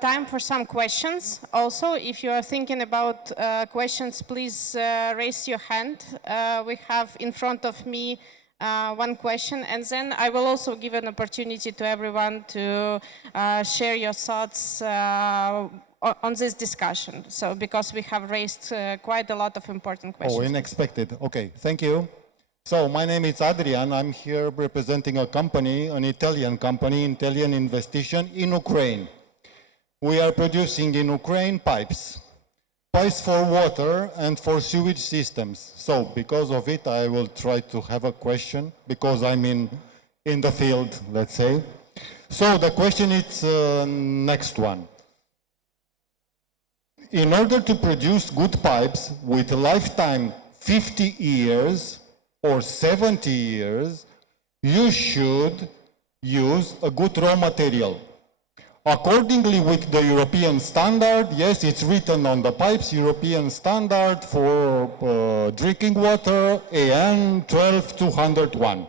time for some questions. Also, if you are thinking about questions, please raise your hand. We have in front of me one question, and then I will also give an opportunity to everyone to share your thoughts on this discussion. So, because we have raised quite a lot of important questions. Oh, unexpected. Okay, thank you. So my name is Adrian. I'm here representing a company, an Italian company, Italian Investigation in Ukraine. We are producing in Ukraine pipes for water and for sewage systems. So because of it, I will try to have a question because I'm in the field, let's say. So the question is next one. In order to produce good pipes with a lifetime 50 years, or 70 years, you should use a good raw material. accordingly with the European standard. Yes, it's written on the pipes, European standard for drinking water, AN 12201.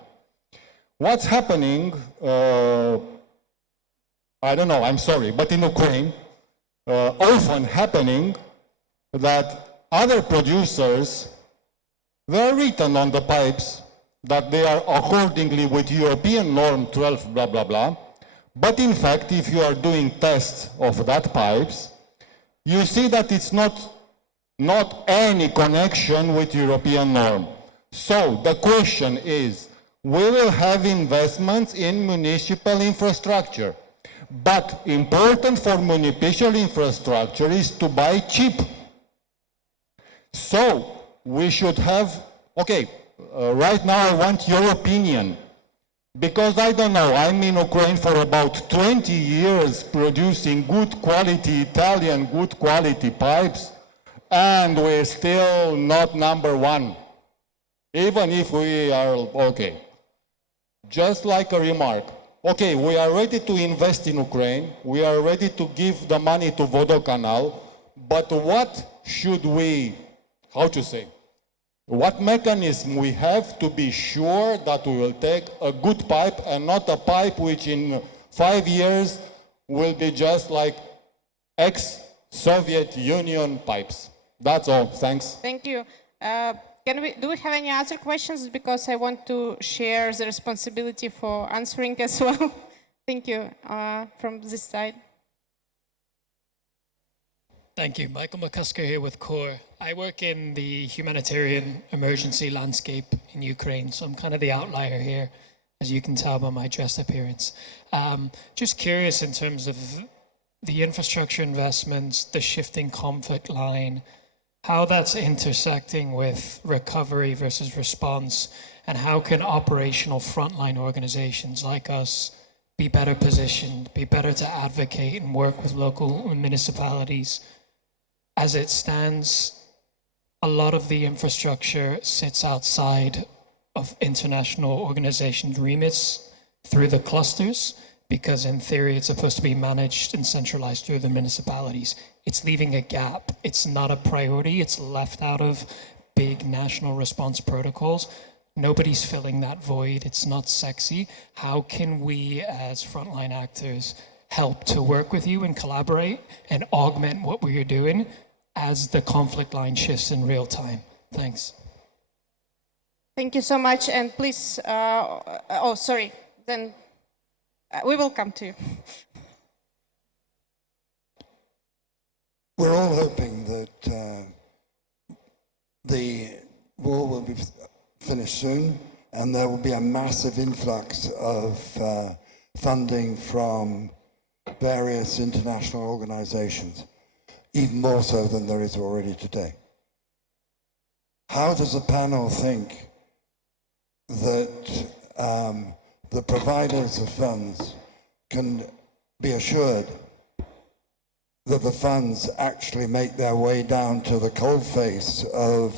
What's happening, I don't know, I'm sorry, but in Ukraine, often happening that other producers, they're written on the pipes that they are accordingly with European norm 12 blah blah blah, but in fact if you are doing tests of that pipes, you see that it's not any connection with European norm. So the question is, we will have investments in municipal infrastructure, but important for municipal infrastructure is to buy cheap. So we should have, okay, right now I want your opinion, because I don't know, I'm in Ukraine for about 20 years producing good quality Italian, good quality pipes, and we're still not number one, even if we are, okay. Just like a remark, okay, we are ready to invest in Ukraine, we are ready to give the money to Vodokanal, but what should we, how to say, what mechanism we have to be sure that we will take a good pipe and not a pipe which in 5 years will be just like ex-Soviet Union pipes. That's all, thanks. Thank you. Do we have any other questions? Because I want to share the responsibility for answering as well. Thank you. From this side. Thank you. Michael McCusker here with CORE. I work in the humanitarian emergency landscape in Ukraine, so I'm kind of the outlier here, as you can tell by my dress appearance. Just curious in terms of the infrastructure investments, the shifting conflict line, how that's intersecting with recovery versus response, and how can operational frontline organizations like us be better positioned, be better to advocate and work with local municipalities. As it stands, a lot of the infrastructure sits outside of international organizations' remits through the clusters, because in theory it's supposed to be managed and centralized through the municipalities. It's leaving a gap. It's not a priority. It's left out of big national response protocols. Nobody's filling that void. It's not sexy. How can we as frontline actors help to work with you and collaborate and augment what we're doing as the conflict line shifts in real time? Thanks. Thank you so much. And please, oh, sorry, then we will come to you. We're all hoping that the war will be finished soon and there will be a massive influx of funding from various international organizations, even more so than there is already today. How does the panel think that the providers of funds can be assured that the funds actually make their way down to the coalface of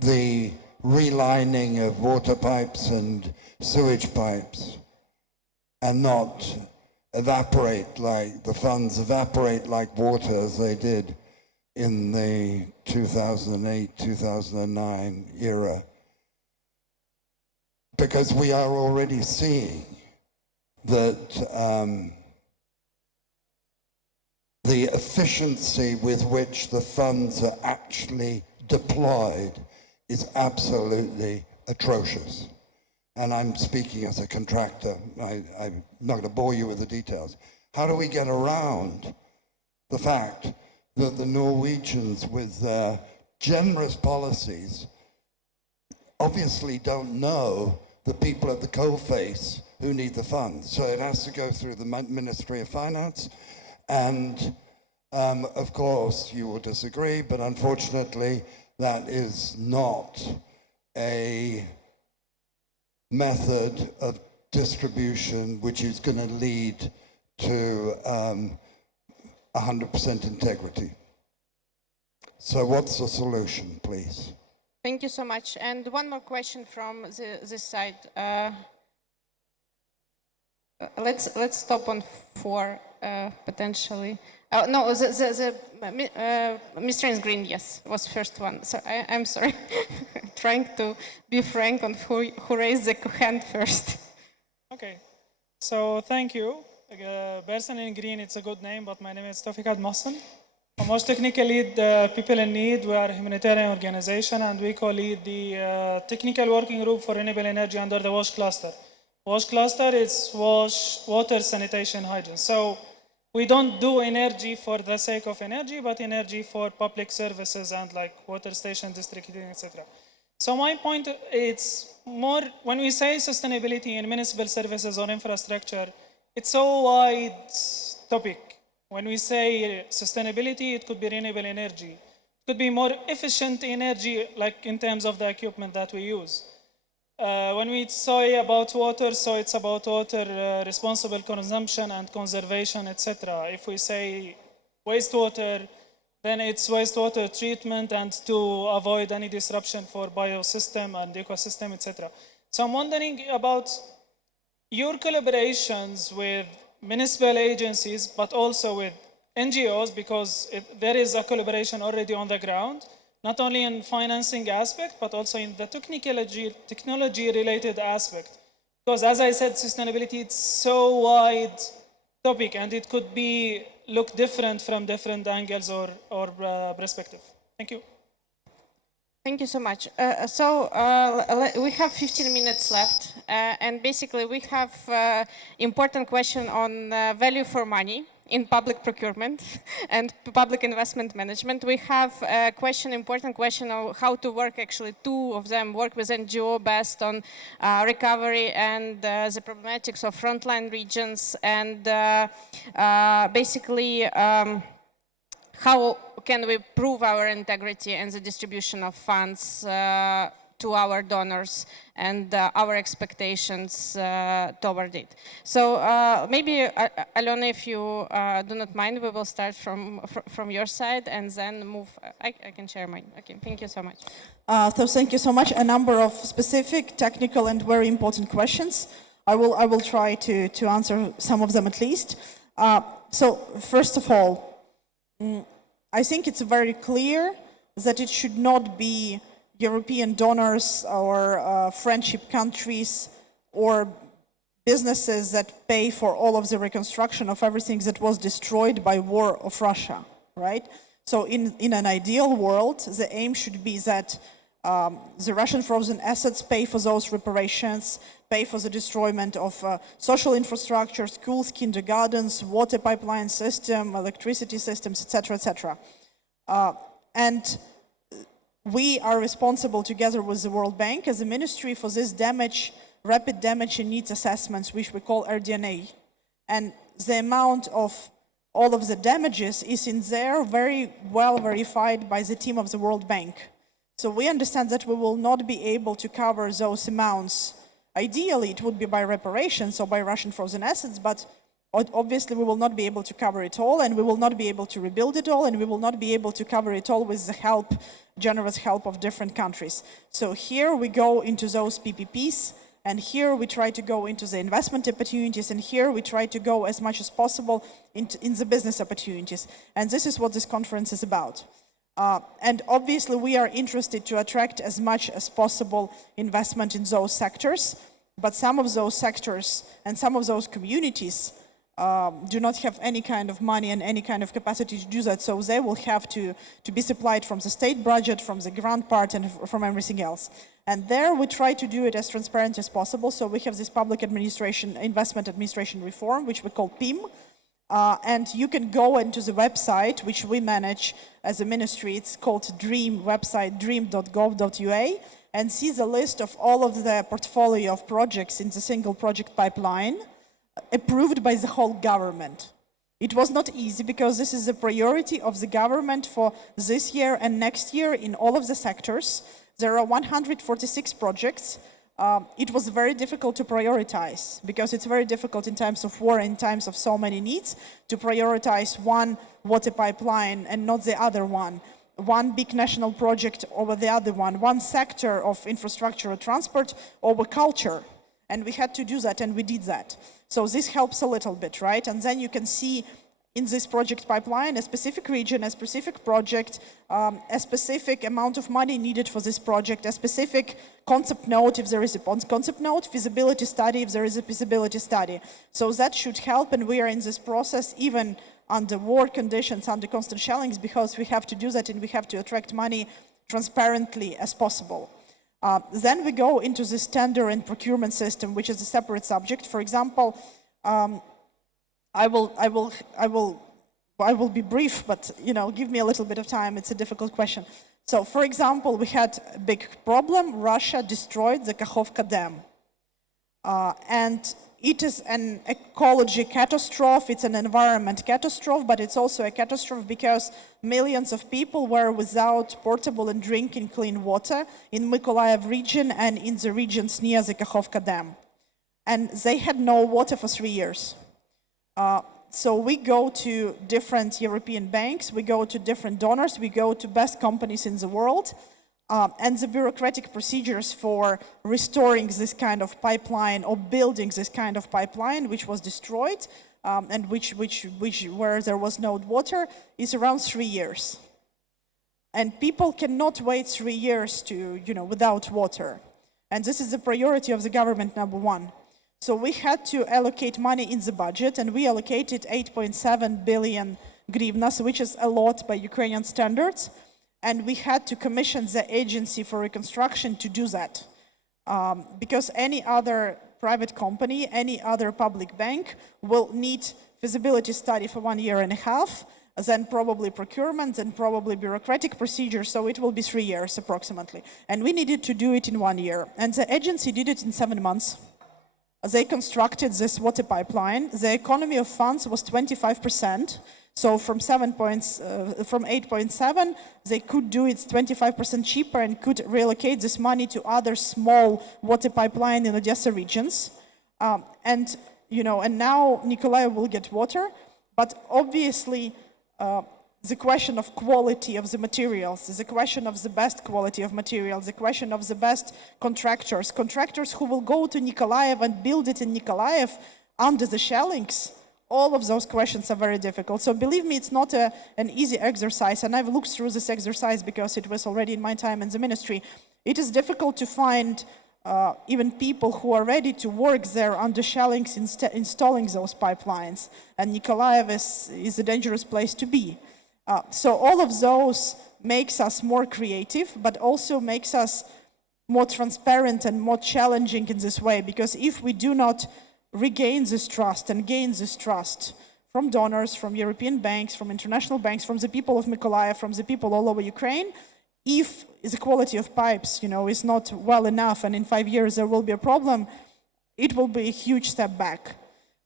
the relining of water pipes and sewage pipes and not evaporate like the funds evaporate like water as they did in the 2008-2009 era? Because we are already seeing that the efficiency with which the funds are actually deployed is absolutely atrocious. And I'm speaking as a contractor. I'm not going to bore you with the details. How do we get around the fact that the Norwegians, with their generous policies, obviously don't know the people at the coalface who need the funds? So it has to go through the Ministry of Finance. And of course, you will disagree, but unfortunately, that is not a method of distribution which is going to lead to 100% integrity. So what's the solution, please? Thank you so much. And one more question from this side. Let's stop on 4. potentially. No, Mr. in green, yes, was first one. So I'm sorry, trying to be frank on who raised the hand first. Okay, so thank you. Person in green, it's a good name, but my name is Tawfiq Mohsen. Most technical lead People in Need. We are a humanitarian organization and we co-lead the technical working group for renewable energy under the WASH cluster. WASH cluster is water, sanitation, hygiene. So we don't do energy for the sake of energy, but energy for public services and like water station, district heating, etc. So my point is more, when we say sustainability in municipal services or infrastructure, it's so wide topic. When we say sustainability, it could be renewable energy. It could be more efficient energy, like in terms of the equipment that we use. When we say about water, so it's about water responsible consumption and conservation, etc. If we say wastewater, then it's wastewater treatment and to avoid any disruption for biosystem and ecosystem, etc. So I'm wondering about your collaborations with municipal agencies, but also with NGOs, because there is a collaboration already on the ground, not only in financing aspect, but also in the technology-related aspect. Because as I said, sustainability, it's so wide topic and it could be look different from different angles or perspective. Thank you. Thank you so much. We have 15 minutes left, and basically we have important question on value for money in public procurement and public investment management. We have a important question of how to work, actually two of them work with NGO based on recovery and the problematics of frontline regions and basically how can we prove our integrity and the distribution of funds to our donors and our expectations toward it. So maybe, Alona, if you do not mind, we will start from your side and then move. I can share mine. Okay, thank you so much. So thank you so much. A number of specific, technical, and very important questions. I will try to answer some of them at least. So first of all, I think it's very clear that it should not be European donors or friendship countries or businesses that pay for all of the reconstruction of everything that was destroyed by war of Russia, right? So in an ideal world, the aim should be that the Russian frozen assets pay for those reparations, pay for the destroyment of social infrastructure, schools, kindergartens, water pipeline system, electricity systems, etc., etc. And we are responsible together with the World Bank as a ministry for this damage, rapid damage and needs assessments, which we call RDNA. And the amount of all of the damages is in there very well verified by the team of the World Bank. So we understand that we will not be able to cover those amounts. Ideally, it would be by reparations or by Russian frozen assets, but obviously we will not be able to cover it all, and we will not be able to rebuild it all, and we will not be able to cover it all with the help, generous help of different countries. So here we go into those PPPs, and here we try to go into the investment opportunities, and here we try to go as much as possible in the business opportunities. And this is what this conference is about. And obviously we are interested to attract as much as possible investment in those sectors, but some of those sectors and some of those communities do not have any kind of money and any kind of capacity to do that, so they will have to be supplied from the state budget, from the grant part, and from everything else. And there we try to do it as transparent as possible, so we have this public administration, investment administration reform, which we call PIM, and you can go into the website, which we manage as a ministry. It's called DREAM website, dream.gov.ua, and see the list of all of the portfolio of projects in the single project pipeline approved by the whole government. It was not easy because this is a priority of the government for this year and next year in all of the sectors. There are 146 projects. It was very difficult to prioritize because it's very difficult in times of war, in times of so many needs, to prioritize one water pipeline and not the other one big national project over the other one sector of infrastructure or transport over culture. And we had to do that, and we did that. So this helps a little bit, right? And then you can see in this project pipeline, a specific region, a specific project, a specific amount of money needed for this project, a specific concept note if there is a concept note, feasibility study if there is a feasibility study. So that should help, and we are in this process even under war conditions, under constant shellings, because we have to do that and we have to attract money transparently as possible. Then we go into this tender and procurement system, which is a separate subject. For example, I will be brief, but give me a little bit of time. It's a difficult question. So, for example, we had a big problem. Russia destroyed the Kakhovka Dam, and it is an ecology catastrophe. It's an environment catastrophe, but it's also a catastrophe because millions of people were without portable and drinking clean water in Mykolaiv region and in the regions near the Kakhovka Dam, and they had no water for 3 years. So we go to different European banks, we go to different donors, we go to best companies in the world, and the bureaucratic procedures for restoring this kind of pipeline or building this kind of pipeline, which was destroyed, and where there was no water, is around 3 years. And people cannot wait 3 years to, without water. And this is the priority of the government, number one. So we had to allocate money in the budget, and we allocated 8.7 billion hryvnias, which is a lot by Ukrainian standards. And we had to commission the agency for reconstruction to do that. Because any other private company, any other public bank will need feasibility study for 1.5 years, then probably procurement, then probably bureaucratic procedures, so it will be 3 years approximately. And we needed to do it in 1 year. And the agency did it in 7 months. They constructed this water pipeline. The economy of funds was 25%. So from 8.7, they could do it 25% cheaper and could relocate this money to other small water pipeline in Odessa regions. And now Mykolaiv will get water, but obviously the question of quality of the materials, the question of the best quality of materials, the question of the best contractors who will go to Mykolaiv and build it in Mykolaiv under the shellings, all of those questions are very difficult. So believe me, it's not an easy exercise, and I've looked through this exercise because it was already in my time in the ministry. It is difficult to find even people who are ready to work there under shellings installing those pipelines, and Mykolaiv is a dangerous place to be. So all of those makes us more creative, but also makes us more transparent and more challenging in this way, because if we do not regain this trust and gain this trust from donors, from European banks, from international banks, from the people of Mykolaiv, from the people all over Ukraine, if the quality of pipes, is not well enough and in 5 years there will be a problem, it will be a huge step back.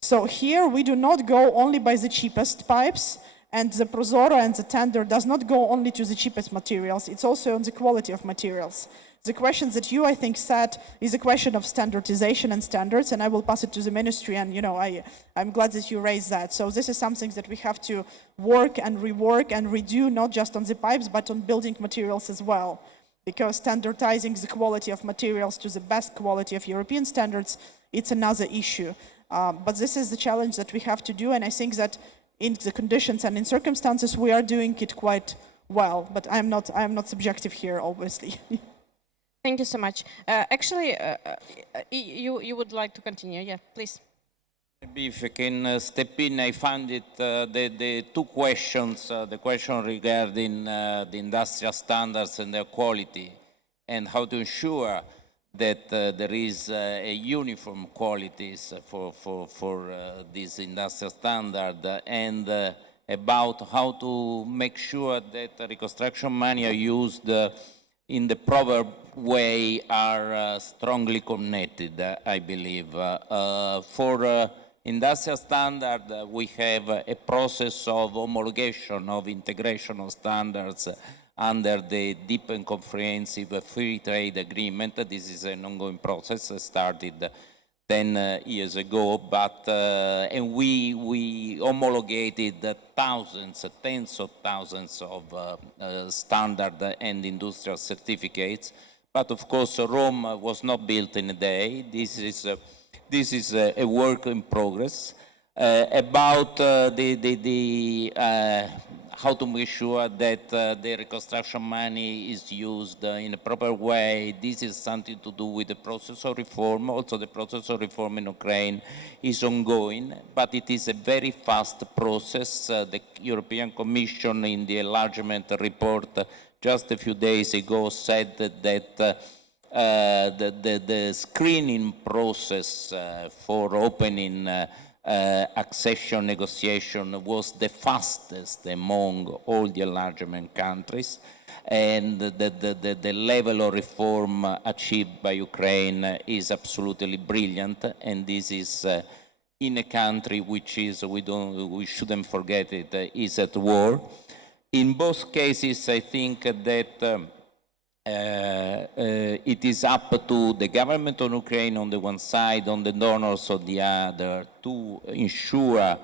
So here we do not go only by the cheapest pipes, and the Prozoro and the tender does not go only to the cheapest materials, it's also on the quality of materials. The question that you, I think, said is a question of standardization and standards, and I will pass it to the ministry, and I'm glad that you raised that. So this is something that we have to work and rework and redo, not just on the pipes, but on building materials as well. Because standardizing the quality of materials to the best quality of European standards, it's another issue. But this is the challenge that we have to do, and I think that in the conditions and in circumstances, we are doing it quite well. But I'm not subjective here, obviously. Thank you so much. Actually, you would like to continue? Yeah, please. Maybe if I can step in, I found it the two questions, the question regarding the industrial standards and their quality, and how to ensure that there is a uniform qualities for this industrial standard, and about how to make sure that reconstruction money are used in the proper way, are strongly connected, I believe. For industrial standard, we have a process of homologation, of integration of standards under the deep and comprehensive free trade agreement. This is an ongoing process, started 10 years ago, but and we homologated thousands, tens of thousands of standard and industrial certificates. But of course, Rome was not built in a day. This is this is a work in progress. About how to make sure that the reconstruction money is used in a proper way. This is something to do with the process of reform. Also, the process of reform in Ukraine is ongoing, but it is a very fast process. The European Commission in the enlargement report just a few days ago said that the screening process for opening accession negotiation was the fastest among all the enlargement countries, and the level of reform achieved by Ukraine is absolutely brilliant, and this is in a country which is, we shouldn't forget it, is at war. In both cases, I think that it is up to the government of Ukraine on the one side, on the donors on the other, to ensure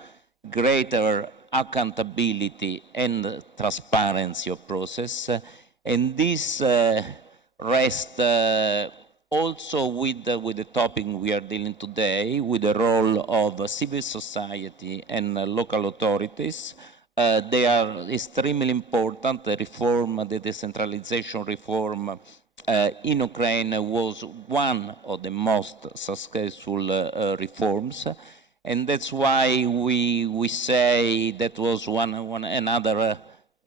greater accountability and transparency of process. And this rests also with the topic we are dealing today, with the role of civil society and local authorities. They are extremely important. The reform, the decentralization reform in Ukraine was one of the most successful reforms. And that's why we say that was another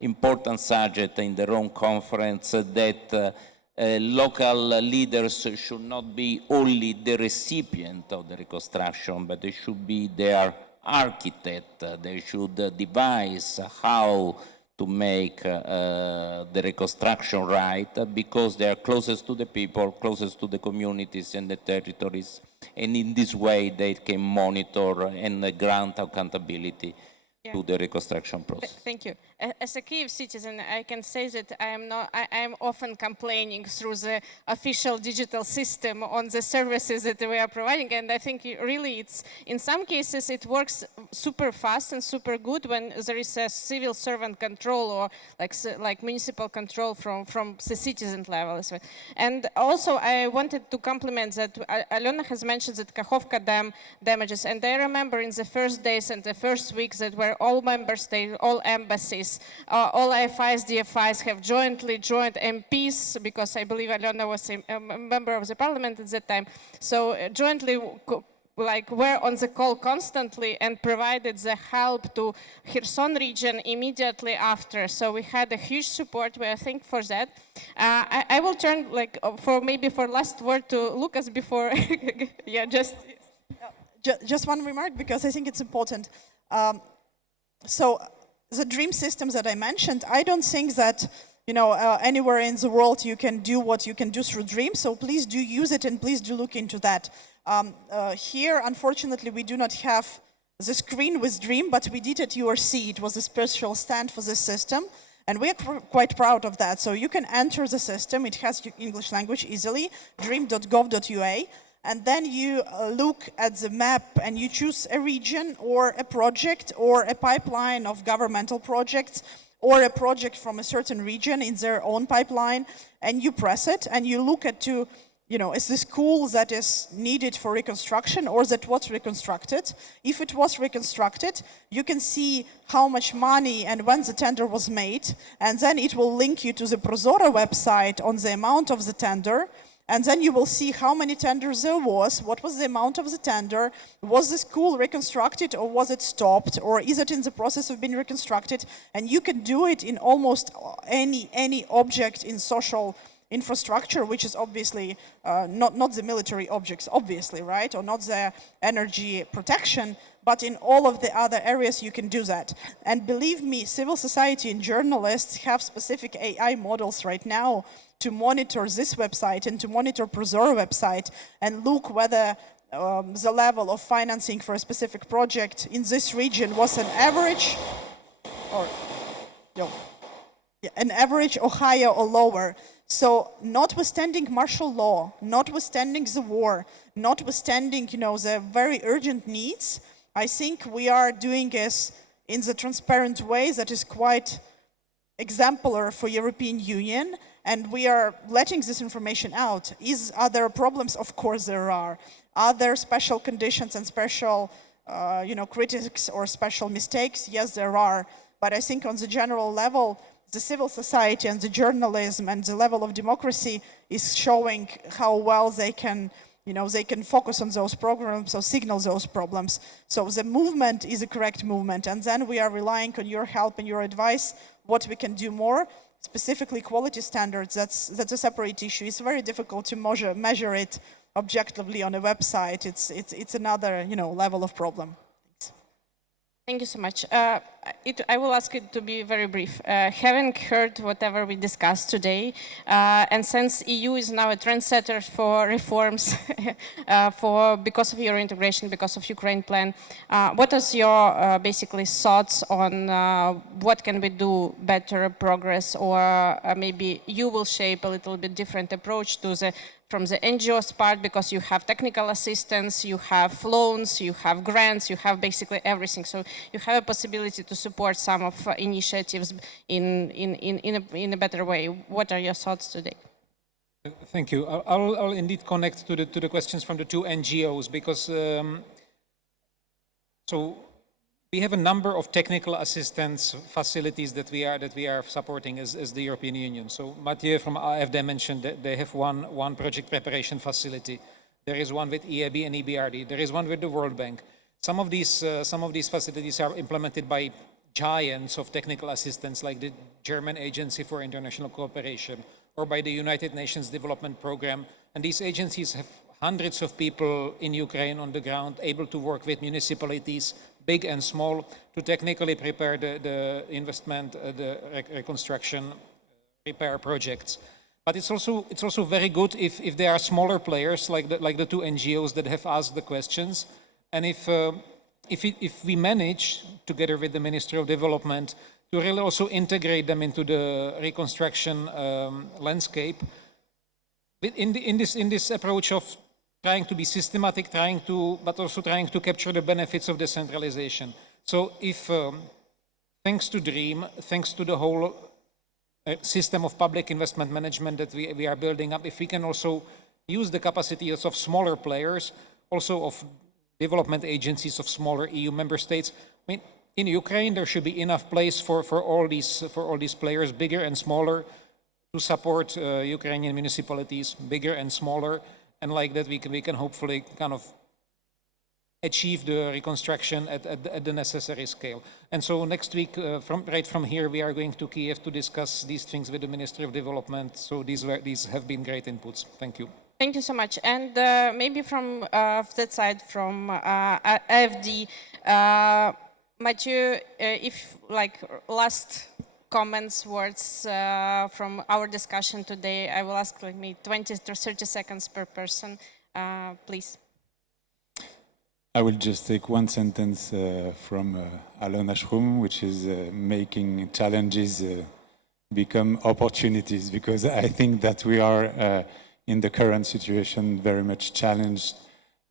important subject in the Rome conference, that local leaders should not be only the recipient of the reconstruction, but they should be their architect. They should devise how to make the reconstruction right, because they are closest to the people, closest to the communities and the territories, and in this way they can monitor and grant accountability to the reconstruction process. Thank you. As a Kyiv citizen, I can say that I am often complaining through the official digital system on the services that we are providing, and I think really it's, in some cases it works super fast and super good when there is a civil servant control, or like municipal control from the citizen level. And also I wanted to compliment that Alena has mentioned that Kakhovka Dam damages, and I remember in the first days and the first weeks that were all member states, all embassies, all IFIs, DFIs have jointly joined MPs, because I believe Alena was a member of the parliament at that time. So jointly were on the call constantly and provided the help to Kherson region immediately after. So we had a huge support. We are thankful for that. I will turn for last word to Lucas before. Yeah, just one remark, because I think it's important. So the dream systems that I mentioned, I don't think that anywhere in the world you can do what you can do through Dream. So please do use it, and please do look into that. Here, unfortunately, we do not have the screen with Dream, but we did at URC. It was a special stand for this system, and we are quite proud of that. So you can enter the system. It has English language easily, dream.gov.ua. And then you look at the map and you choose a region or a project or a pipeline of governmental projects or a project from a certain region in their own pipeline, and you press it and you look at is this school that is needed for reconstruction or that was reconstructed? If it was reconstructed, you can see how much money and when the tender was made, and then it will link you to the Prozora website on the amount of the tender. And then you will see how many tenders there was, what was the amount of the tender, was the school reconstructed or was it stopped, or is it in the process of being reconstructed? And you can do it in almost any object in social infrastructure, which is obviously not the military objects, obviously, right? Or not the energy protection, but in all of the other areas you can do that. And believe me, civil society and journalists have specific AI models right now to monitor this website and to monitor Prozora website and look whether the level of financing for a specific project in this region was an average or higher or lower. So notwithstanding martial law, notwithstanding the war, notwithstanding the very urgent needs, I think we are doing this in the transparent way that is quite exemplar for European Union, and we are letting this information out. Are there problems? Of course there are. Are there special conditions and special critics or special mistakes? Yes, there are. But I think on the general level, the civil society and the journalism and the level of democracy is showing how well they can focus on those programs or signal those problems. So the movement is a correct movement. And then we are relying on your help and your advice, what we can do more. Specifically quality standards, that's a separate issue. It's very difficult to measure it objectively on a website. It's another level of problem. Thank you so much. I will ask it to be very brief. Having heard whatever we discussed today, and since EU is now a trendsetter for reforms because of your integration, because of Ukraine plan, what is your basically thoughts on what can we do better progress, or maybe you will shape a little bit different approach to from the NGOs part, because you have technical assistance, you have loans, you have grants, you have basically everything. So you have a possibility to support some of initiatives in a better way. What are your thoughts today? Thank you. I'll indeed connect to the questions from the two NGOs, because so we have a number of technical assistance facilities that we are supporting as the European Union. So Mathieu from AFD mentioned that they have one project preparation facility. There is one with EIB and EBRD. There is one with the World Bank. Some of these facilities are implemented by giants of technical assistance, like the German Agency for International Cooperation, or by the United Nations Development Program. And these agencies have hundreds of people in Ukraine on the ground, able to work with municipalities, big and small, to technically prepare the investment, the reconstruction, repair projects. But it's also very good if there are smaller players like the two NGOs that have asked the questions, and if we manage together with the Ministry of Development to really also integrate them into the reconstruction landscape, in this approach of trying to be systematic, but also trying to capture the benefits of decentralization. So if, thanks to DREAM, thanks to the whole system of public investment management that we are building up, if we can also use the capacities of smaller players, also of development agencies of smaller EU member states, I mean, in Ukraine there should be enough place for all these players, bigger and smaller, to support Ukrainian municipalities, bigger and smaller. And like that, we can hopefully kind of achieve the reconstruction at the necessary scale. And so next week, right from here, we are going to Kiev to discuss these things with the Ministry of Development. So these have been great inputs. Thank you. Thank you so much. And maybe from that side, from AFD, Mathieu, if like last comments, words from our discussion today, I will ask like me 20 to 30 seconds per person, please. I will just take one sentence from Alon Ashrum, which is making challenges become opportunities, because I think that we are in the current situation very much challenged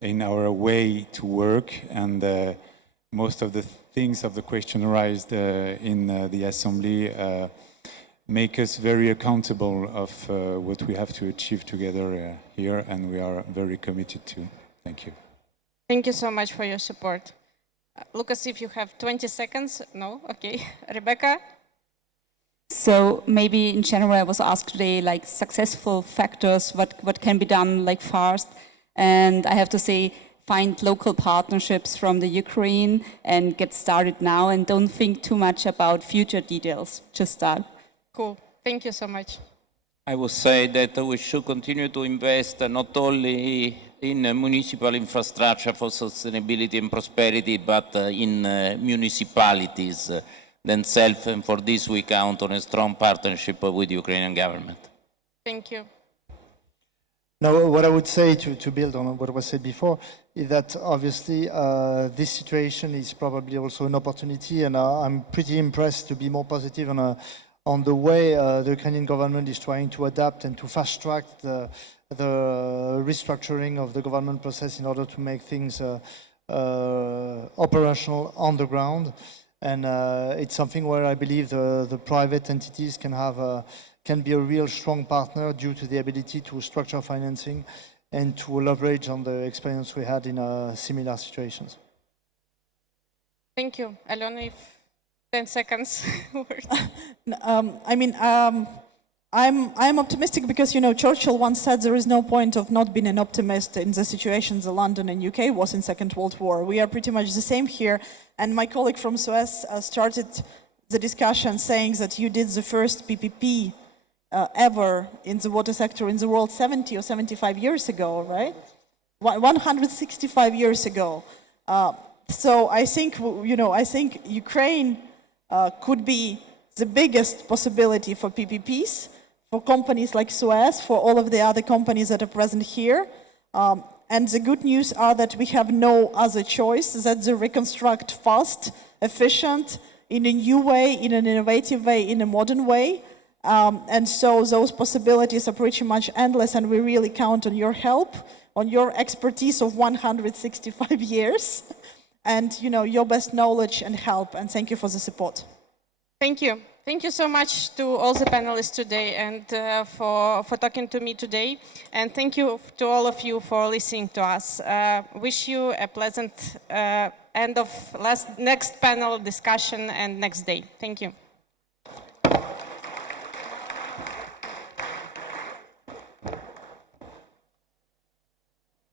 in our way to work, and most of the things of the question raised in the Assembly make us very accountable of what we have to achieve together here, and we are very committed to. Thank you. Thank you so much for your support. Lucas, if you have 20 seconds. No? Okay. Rebecca? So maybe in general, I was asked today, like successful factors, what can be done like fast. And I have to say, find local partnerships from the Ukraine and get started now, and don't think too much about future details. Just start. Cool. Thank you so much. I would say that we should continue to invest not only in municipal infrastructure for sustainability and prosperity, but in municipalities themselves, and for this we count on a strong partnership with the Ukrainian government. Thank you. Now, what I would say to build on what was said before is that obviously this situation is probably also an opportunity, and I'm pretty impressed to be more positive on the way the Ukrainian government is trying to adapt and to fast track the restructuring of the government process in order to make things operational on the ground. And it's something where I believe the private entities can be a real strong partner due to the ability to structure financing and to leverage on the experience we had in similar situations. Thank you. Alona, if 10 seconds. I'm optimistic because, you know, Churchill once said there is no point of not being an optimist in the situations London and UK was in Second World War. We are pretty much the same here. And my colleague from Suez started the discussion saying that you did the first PPP ever in the water sector in the world 70 or 75 years ago, right? 165 years ago. So I think, you know, I think Ukraine could be the biggest possibility for PPPs, for companies like Suez, for all of the other companies that are present here. And the good news are that we have no other choice, that the reconstruct fast, efficient, in a new way, in an innovative way, in a modern way. And so those possibilities are pretty much endless, and we really count on your help, on your expertise of 165 years, and, you know, your best knowledge and help. And thank you for the support. Thank you. Thank you so much to all the panelists today and for talking to me today. And thank you to all of you for listening to us. Wish you a pleasant end of next panel discussion and next day. Thank you.